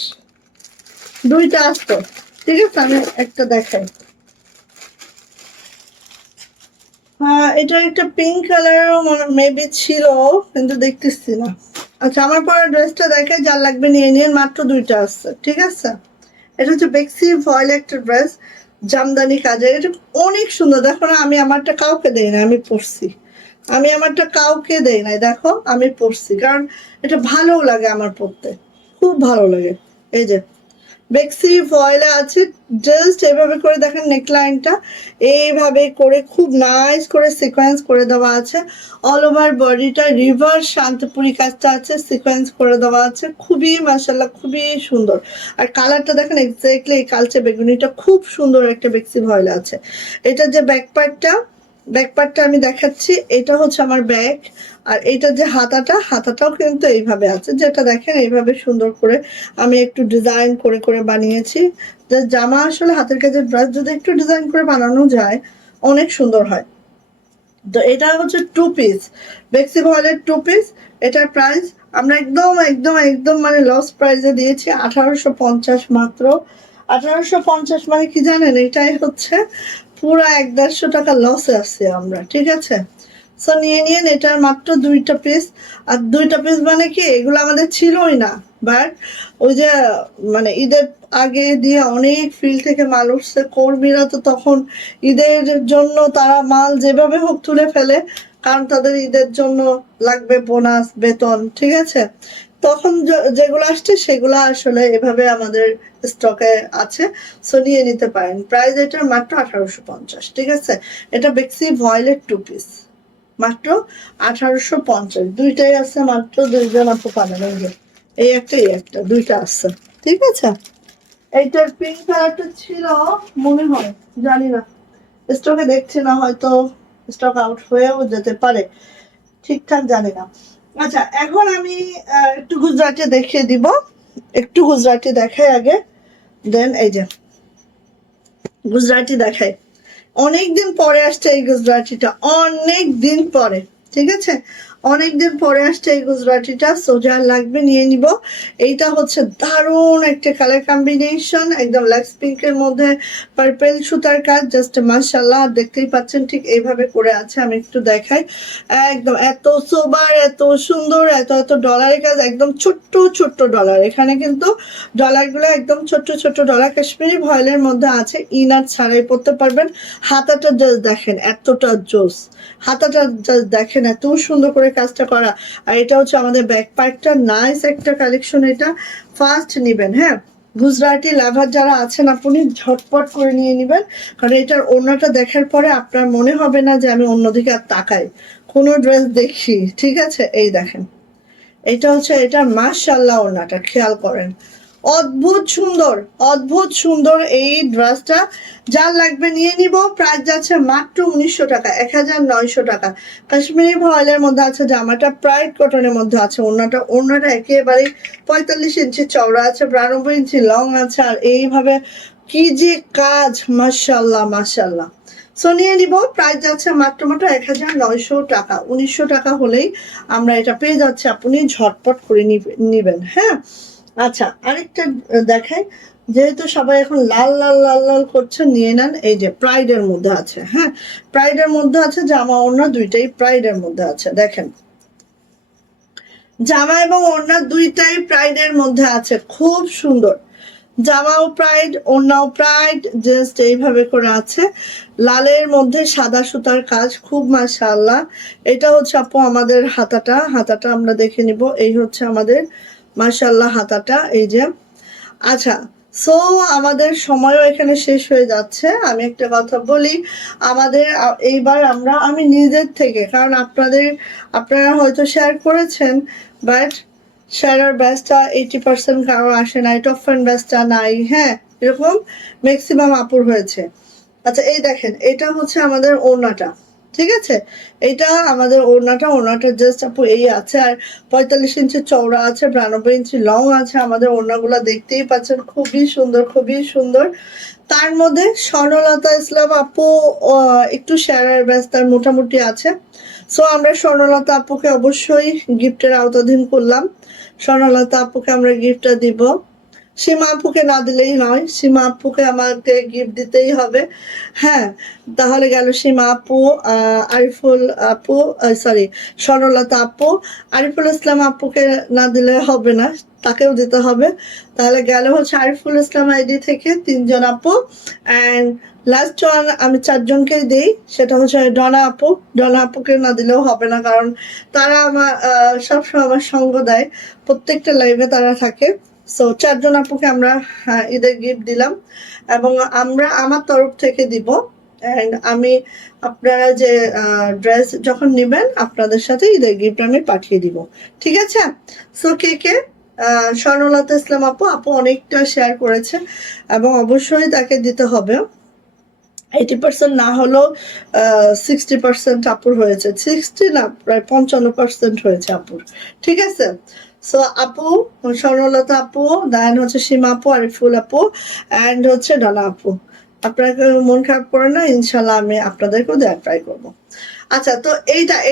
দুইটা আসতো। ঠিক আছে, আমি একটা দেখাই। হ্যাঁ, এটা একটা পিঙ্ক কালারের মেবি ছিল, কিন্তু দেখতেছি না। আচ্ছা, আমার পরা ড্রেসটা দেখাই, যার লাগবে নিয়ে নিয়ে, মাত্র দুইটা আছে। ঠিক আছে, এটা হচ্ছে বেক্সি ভয়েল একটা ড্রেস, জামদানি কাজের। এটা অনেক সুন্দর। দেখো না, আমি আমারটা কাউকে দেই না, আমি পরছি। আমি আমারটা কাউকে দেই নাই, দেখো আমি পরছি, কারণ এটা ভালো লাগে আমার পরতে, খুব ভালো লাগে। এই যে বেক্সি ফয়েলে আছে, জাস্ট এভাবে করে দেখেন নেকলাইনটা এইভাবে করে খুব নাইস করে সিকোয়েন্স করে দেওয়া আছে। অল ওভার বডিটা রিভার্স শান্তপুরি কাজটা আছে, সিকোয়েন্স করে দেওয়া আছে, খুবই মাশাআল্লাহ, খুবই সুন্দর। আর কালারটা দেখেন এক্স্যাক্টলি এই কালচে বেগুনিটা, খুব সুন্দর একটা বেক্সি ভয়েল আছে। এটা যে ব্যাক পার্টটা আমি দেখাচ্ছি, এটা হচ্ছে আমার ব্যাক। আর এটা যে হাতাটাও কিন্তু এইভাবে আছে, যেটা দেখেন এইভাবে সুন্দর করে আমি একটু ডিজাইন করে করে বানিয়েছি। যে জামা আসলে হাতের কাজের ড্রেস যদি একটু ডিজাইন করে বানানো যায়, অনেক সুন্দর হয়। তো এটা হচ্ছে 2 পিস, বেক্সি ভয়েলের 2 পিস। এটার প্রাইস আমরা একদম একদম একদম মানে লস প্রাইসে দিয়েছি, 1850 মাত্র। 1850 মানে কি জানেন, এটাই হচ্ছে পুরা 150 টাকা লসে আছে আমরা। ঠিক আছে, সো নিয়ে নিন, এটার মাত্র 2টা পিস। আর 2টা পিস মানে কি, এগুলো আমাদের ছিলই না, বাট ওই যে মানে ঈদের আগে দিয়ে অনেক ফিল্ড থেকে মাল উঠছে, কর্মীরা তো তখন ঈদের জন্য তারা মাল যেভাবে হোক তুলে ফেলে, কারণ তাদের ঈদের জন্য লাগবে বোনাস, বেতন। ঠিক আছে, তখন যেগুলো আসছে সেগুলো আসলে এভাবে আমাদের স্টকে আছে, সো নিয়ে নিতে পারেন। প্রাইস এটার মাত্র 1850। ঠিক আছে, এটা বেক্সি ভয়েলের 2 পিস, মাত্র 1850। দুইটাই আছে, মাত্র 2জন আপু পাবেন। এই একটা এই একটা, দুইটা আছে। ঠিক আছে, এইটার পিঙ্ক কালারটা ছিল মনে হয়, জানি না, স্টকে দেখছি না, হয়তো স্টক আউট হয়েও যেতে পারে, ঠিকঠাক জানি না। আচ্ছা, এখন আমি একটু গুজরাটি দেখিয়ে দিব, একটু গুজরাটি দেখাই আগে, দেন এই যে গুজরাটি দেখাই। অনেকদিন পরে আসছে এই গুজরাটিটা, অনেক দিন পরে। ঠিক আছে, অনেকদিন পরে আসছে এই গুজরাটিটা, সোজা লাগবে নিয়ে নিব। এইটা হচ্ছে দারুণ একটা কালার কম্বিনেশন, একদম লাক্স পিঙ্কের মধ্যে পার্পেল সুতার কাজ, জাস্ট মাশাআল্লাহ। দেখতেই পাচ্ছেন ঠিক এইভাবে করে আছে, আমি একটু দেখাই। একদম এত সোবার, এত সুন্দর, এত এত ডলারের কাজ, একদম ছোট্ট ছোট্ট ডলার। এখানে কিন্তু ডলারগুলো একদম ছোট্ট ছোট্ট ডলার, কাশ্মীরি ভয়েলের মধ্যে আছে, ইনার ছাড়াই পরতে পারবেন। হাতাটা জাস্ট দেখেন, এতটা জোস, হাতাটা জাস্ট দেখেন, এত সুন্দর করে কাজটা করা। আর এটা হচ্ছে আমাদের ব্যাক পার্টটা, নাইস একটা কালেকশন। এটা ফার্স্ট নিবেন, হ্যাঁ, গুজরাটি লাভার যারা আছেন আপনি ঝটপট করে নিয়ে নেবেন, কারণ এটার ওড়নাটা দেখার পরে আপনার মনে হবে না যে আমি অন্যদিকে আর তাকাই, কোনো ড্রেস দেখি। ঠিক আছে, এই দেখেন, এটা হচ্ছে এটা মাশাআল্লাহ, ওড়নাটা খেয়াল করেন, অদ্ভুত সুন্দর, অদ্ভুত সুন্দর এই ড্রেসটা। যার লাগবে নিয়ে নিব। প্রাইস যাচ্ছে মাত্র 1900 টাকা, 1900 টাকা। কাশ্মীরি ভয়েলের মধ্যে আছে, জামাটা প্রাইড কটনের মধ্যে আছে, ওড়নাটা একেবারে 45 ইঞ্চি চওড়া আছে, 92 ইঞ্চি লং আছে। আর এইভাবে কি যে কাজ, মাশাল্লাহ মাশাল্লাহ। সো নিয়ে নিব। প্রাইস যাচ্ছে মাত্র 1900 টাকা। 1900 টাকা হলেই আমরা এটা পেয়ে যাচ্ছি, আপনি ঝটপট করে নিবেন। হ্যাঁ, আচ্ছা আরেকটা দেখাই। যেহেতু সবাই এখন লাল লাল লাল লাল করছে, নিয়ে নেন। এই যে প্রাইডের মধ্যে আছে, হ্যাঁ প্রাইডের মধ্যে আছে, জামা ওড়না দুইটাই প্রাইডের মধ্যে আছে। দেখেন, জামা এবং ওড়না দুইটাই প্রাইডের মধ্যে আছে, খুব সুন্দর। জামাও প্রাইড, ওড়নাও প্রাইড, জাস্ট এইভাবে করে আছে। লালের মধ্যে সাদা সুতার কাজ, খুব মাশাআল্লাহ। এটা হচ্ছে আপু আমাদের হাতাটা আমরা দেখে নিব। এই হচ্ছে আমাদের মাশাআল্লাহ হাতাটা, এই যে। আচ্ছা, সো আমাদের সময়ও এখানে শেষ হয়ে যাচ্ছে। আমি একটা কথা বলি, আমাদের এইবার আমি নিজের থেকে, কারণ আপনারা হয়তো শেয়ার করেছেন, বাট শেয়ারের ব্যাচটা 80% কারো আসে নাই, টপ ফ্যান ব্যাচটা নাই। হ্যাঁ, এরকম ম্যাক্সিমাম আপুর হয়েছে। আচ্ছা, এই দেখেন, এটা হচ্ছে আমাদের ওড়নাটা, ঠিক আছে? এটা আমাদের ওড়নাটা জাস্ট আপু এই আছে। আর 45 ইঞ্চি চওড়া আছে, 92 ইঞ্চি লং আছে। আমাদের ওড়নাগুলো দেখতেই পাচ্ছেন, খুবই সুন্দর, খুবই সুন্দর। তার মধ্যে স্বর্ণলতা ইসলাম আপু একটু শেয়ারের ব্যাচ তার মোটামুটি আছে। সো আমরা স্বর্ণলতা আপুকে অবশ্যই গিফটের আওতাধীন করলাম। স্বর্ণলতা আপুকে আমরা গিফটটা দিব। সীমা আপুকে না দিলেই নয়, সীমা আপুকে আমাকে গিফট দিতেই হবে। হ্যাঁ, তাহলে গেল সীমা আপু, আরিফুল আপু, সরি স্বর্ণলতা আপু। আরিফুল ইসলাম আপুকে না দিলে হবে না, তাকেও দিতে হবে। তাহলে গেল হচ্ছে আরিফুল ইসলাম আইডি থেকে 3 জন আপু। অ্যান্ড লাস্ট ওয়ান আমি 4 জনকেই দিই, সেটা হচ্ছে ডনা আপু। ডনা আপুকে না দিলেও হবে না, কারণ তারা আমার সবসময় আমার সঙ্গ দেয়, প্রত্যেকটা লাইভে তারা থাকে। সো 4 জন আপুকে আমরা ঈদের গিফট দিলাম, এবং আমার তরফ থেকে দিব। অ্যান্ড আমি আপনারা যে ড্রেস যখন নেবেন, আপনাদের সাথে ঈদের গিফট আমি পাঠিয়ে দিব, ঠিক আছে? সো কে স্বর্ণলতা ইসলাম আপু অনেকটা শেয়ার করেছে, এবং অবশ্যই তাকে দিতে হবে। 80% না হলেও 60% আপুর হয়েছে, 60 না প্রায় 55% হয়েছে আপুর, ঠিক আছে? সো আপু, স্বর্ণলতা আপু, দেন হচ্ছে সীমা আপু, আরিফুল আপু, অ্যান্ড হচ্ছে ডানা আপু। আপনাকে মন খারাপ করে না, ইনশাল্লাহ আমি আপনাদেরকেও দেওয়ার ট্রাই করবো। আচ্ছা, তো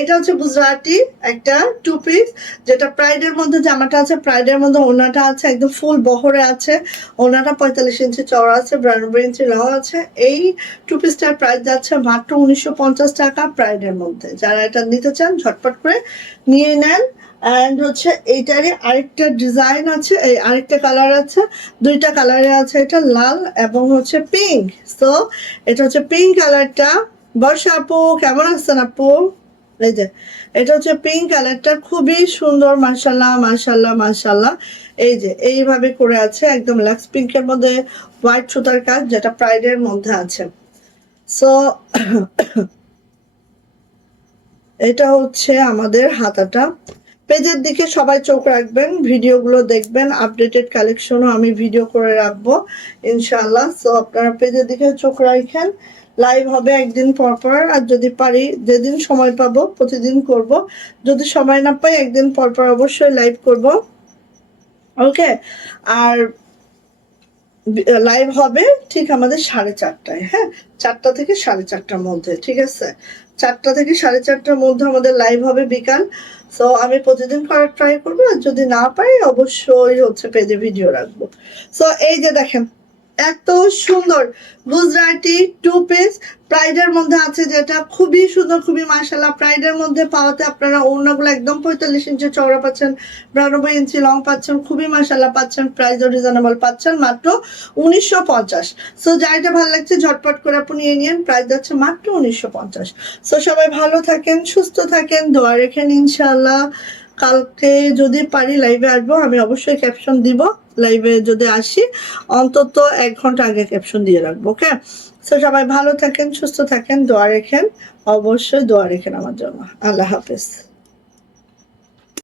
এটা হচ্ছে গুজরাটি একটা 2 পিস, যেটা প্রাইডের মধ্যে জামাটা আছে, প্রাইডের মধ্যে ওড়নাটা আছে, একদম ফুল বহরে আছে। ওড়নাটা 45 ইঞ্চি চওড়া আছে, 92 ইঞ্চি লং আছে। এই 2 পিসটার প্রাইস যাচ্ছে মাত্র 1950 টাকা প্রাইডের মধ্যে। যারা এটা নিতে চান ঝটপট করে নিয়ে নেন। অ্যান্ড হচ্ছে এইটারই আরেকটা ডিজাইন আছে, এই আরেকটা কালার আছে, দুইটা কালারে আছে, এটা লাল এবং হচ্ছে পিঙ্ক। সো এটা হচ্ছে পিঙ্ক কালারটা। বর্ষা আপু কেমন আছেন আপু? এই যে এটা হচ্ছে পিঙ্ক কালারটা, খুবই সুন্দর, মাশাল্লাহ মাশাল্লাহ মাশাল্লাহ। এই যে এইভাবে করে আছে, একদম লাক্স পিঙ্কের মধ্যে হোয়াইট সুতার কাজ, যেটা প্রাইডের মধ্যে আছে। সো এটা হচ্ছে আমাদের হাতাটা। পেজের দিকে সবাই চোখ রাখবেন, ভিডিওগুলো দেখবেন, আপডেটেড কালেকশনও আমি ভিডিও করে রাখবো ইনশাআল্লাহ। সো আপনারা পেজের দিকে চোখ রাখেন। লাইভ হবে একদিন পর পর, আর যদি পারি যেদিন সময় পাবো প্রতিদিন করব, যদি সময় না পাই একদিন পর পর অবশ্যই লাইভ করব, ওকে? আর লাইভ হবে ঠিক আমাদের 4:30টায়, হ্যাঁ 4টা থেকে 4:30টার মধ্যে, ঠিক আছে? 4টা থেকে 4:30টার মধ্যে আমাদের লাইভ হবে বিকাল। সো আমি প্রতিদিন করার ট্রাই করবো, আর যদি না পারি অবশ্যই হচ্ছে পেজে ভিডিও রাখবো। সো এই যে দেখেন, এত সুন্দর গুজরাটি 2 পিস প্রাইডের মধ্যে আছে, যেটা খুবই সুন্দর, খুবই মাশাআল্লাহ। প্রাইডের মধ্যে পাওয়াতে আপনারা ওড়নাগুলো একদম 45 ইঞ্চি চওড়া পাচ্ছেন, 92 ইঞ্চি লং পাচ্ছেন, খুবই মাশাআল্লাহ পাচ্ছেন। প্রাইসও রিজনেবল পাচ্ছেন, মাত্র 1950। সো যাইটা ভালো লাগছে ঝটপট করে আপনি নিয়ে নিন, প্রাইস যাচ্ছে মাত্র 1950। সো সবাই ভালো থাকেন, সুস্থ থাকেন, দোয়া রেখেন ইনশাআল্লাহ। কালকে যদি পারি লাইভে আসবো, আমি অবশ্যই ক্যাপশন দিব। লাইভে যদি আসি অন্তত 1 ঘন্টা আগে ক্যাপশন দিয়ে রাখবো, ওকে? সো সবাই ভালো থাকেন, সুস্থ থাকেন, দোয়া রেখেন, অবশ্যই দোয়া রেখেন আমার জন্য। আল্লাহ হাফেজ।